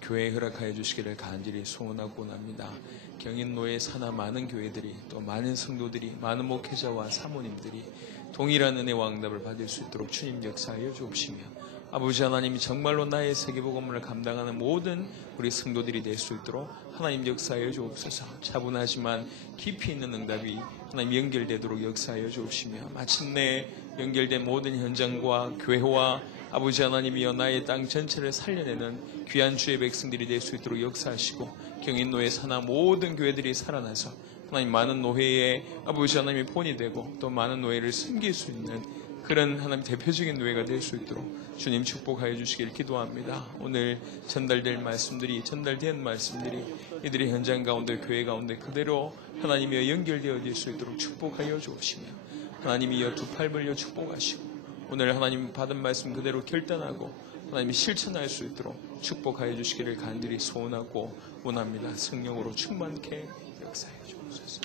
교회에 허락하여 주시기를 간절히 소원하고 합니다. 경인노예 산하 많은 교회들이, 또 많은 성도들이, 많은 목회자와 사모님들이 동일한 은혜와 응답을 받을 수 있도록 주님 역사하여 주옵시며, 아버지 하나님이 정말로 나의 세계복음을 감당하는 모든 우리 성도들이 될 수 있도록 하나님 역사하여 주옵소서. 차분하지만 깊이 있는 응답이 하나님 연결되도록 역사하여 주옵시며 마침내 연결된 모든 현장과 교회와 아버지 하나님이여 나의 땅 전체를 살려내는 귀한 주의 백성들이 될 수 있도록 역사하시고 경인노예 산하 모든 교회들이 살아나서 하나님 많은 노회에 아버지 하나님의 본이 되고 또 많은 노예를 섬길 수 있는 그런 하나님 대표적인 노예가 될 수 있도록 주님 축복하여 주시길 기도합니다. 오늘 전달된 말씀들이 이들의 현장 가운데 교회 가운데 그대로 하나님이여 연결되어질 수 있도록 축복하여 주시며 하나님이여 두 팔 벌려 축복하시고 오늘 하나님 받은 말씀 그대로 결단하고 하나님이 실천할 수 있도록 축복하여 주시기를 간절히 소원하고 원합니다. 성령으로 충만케 역사해 주옵소서.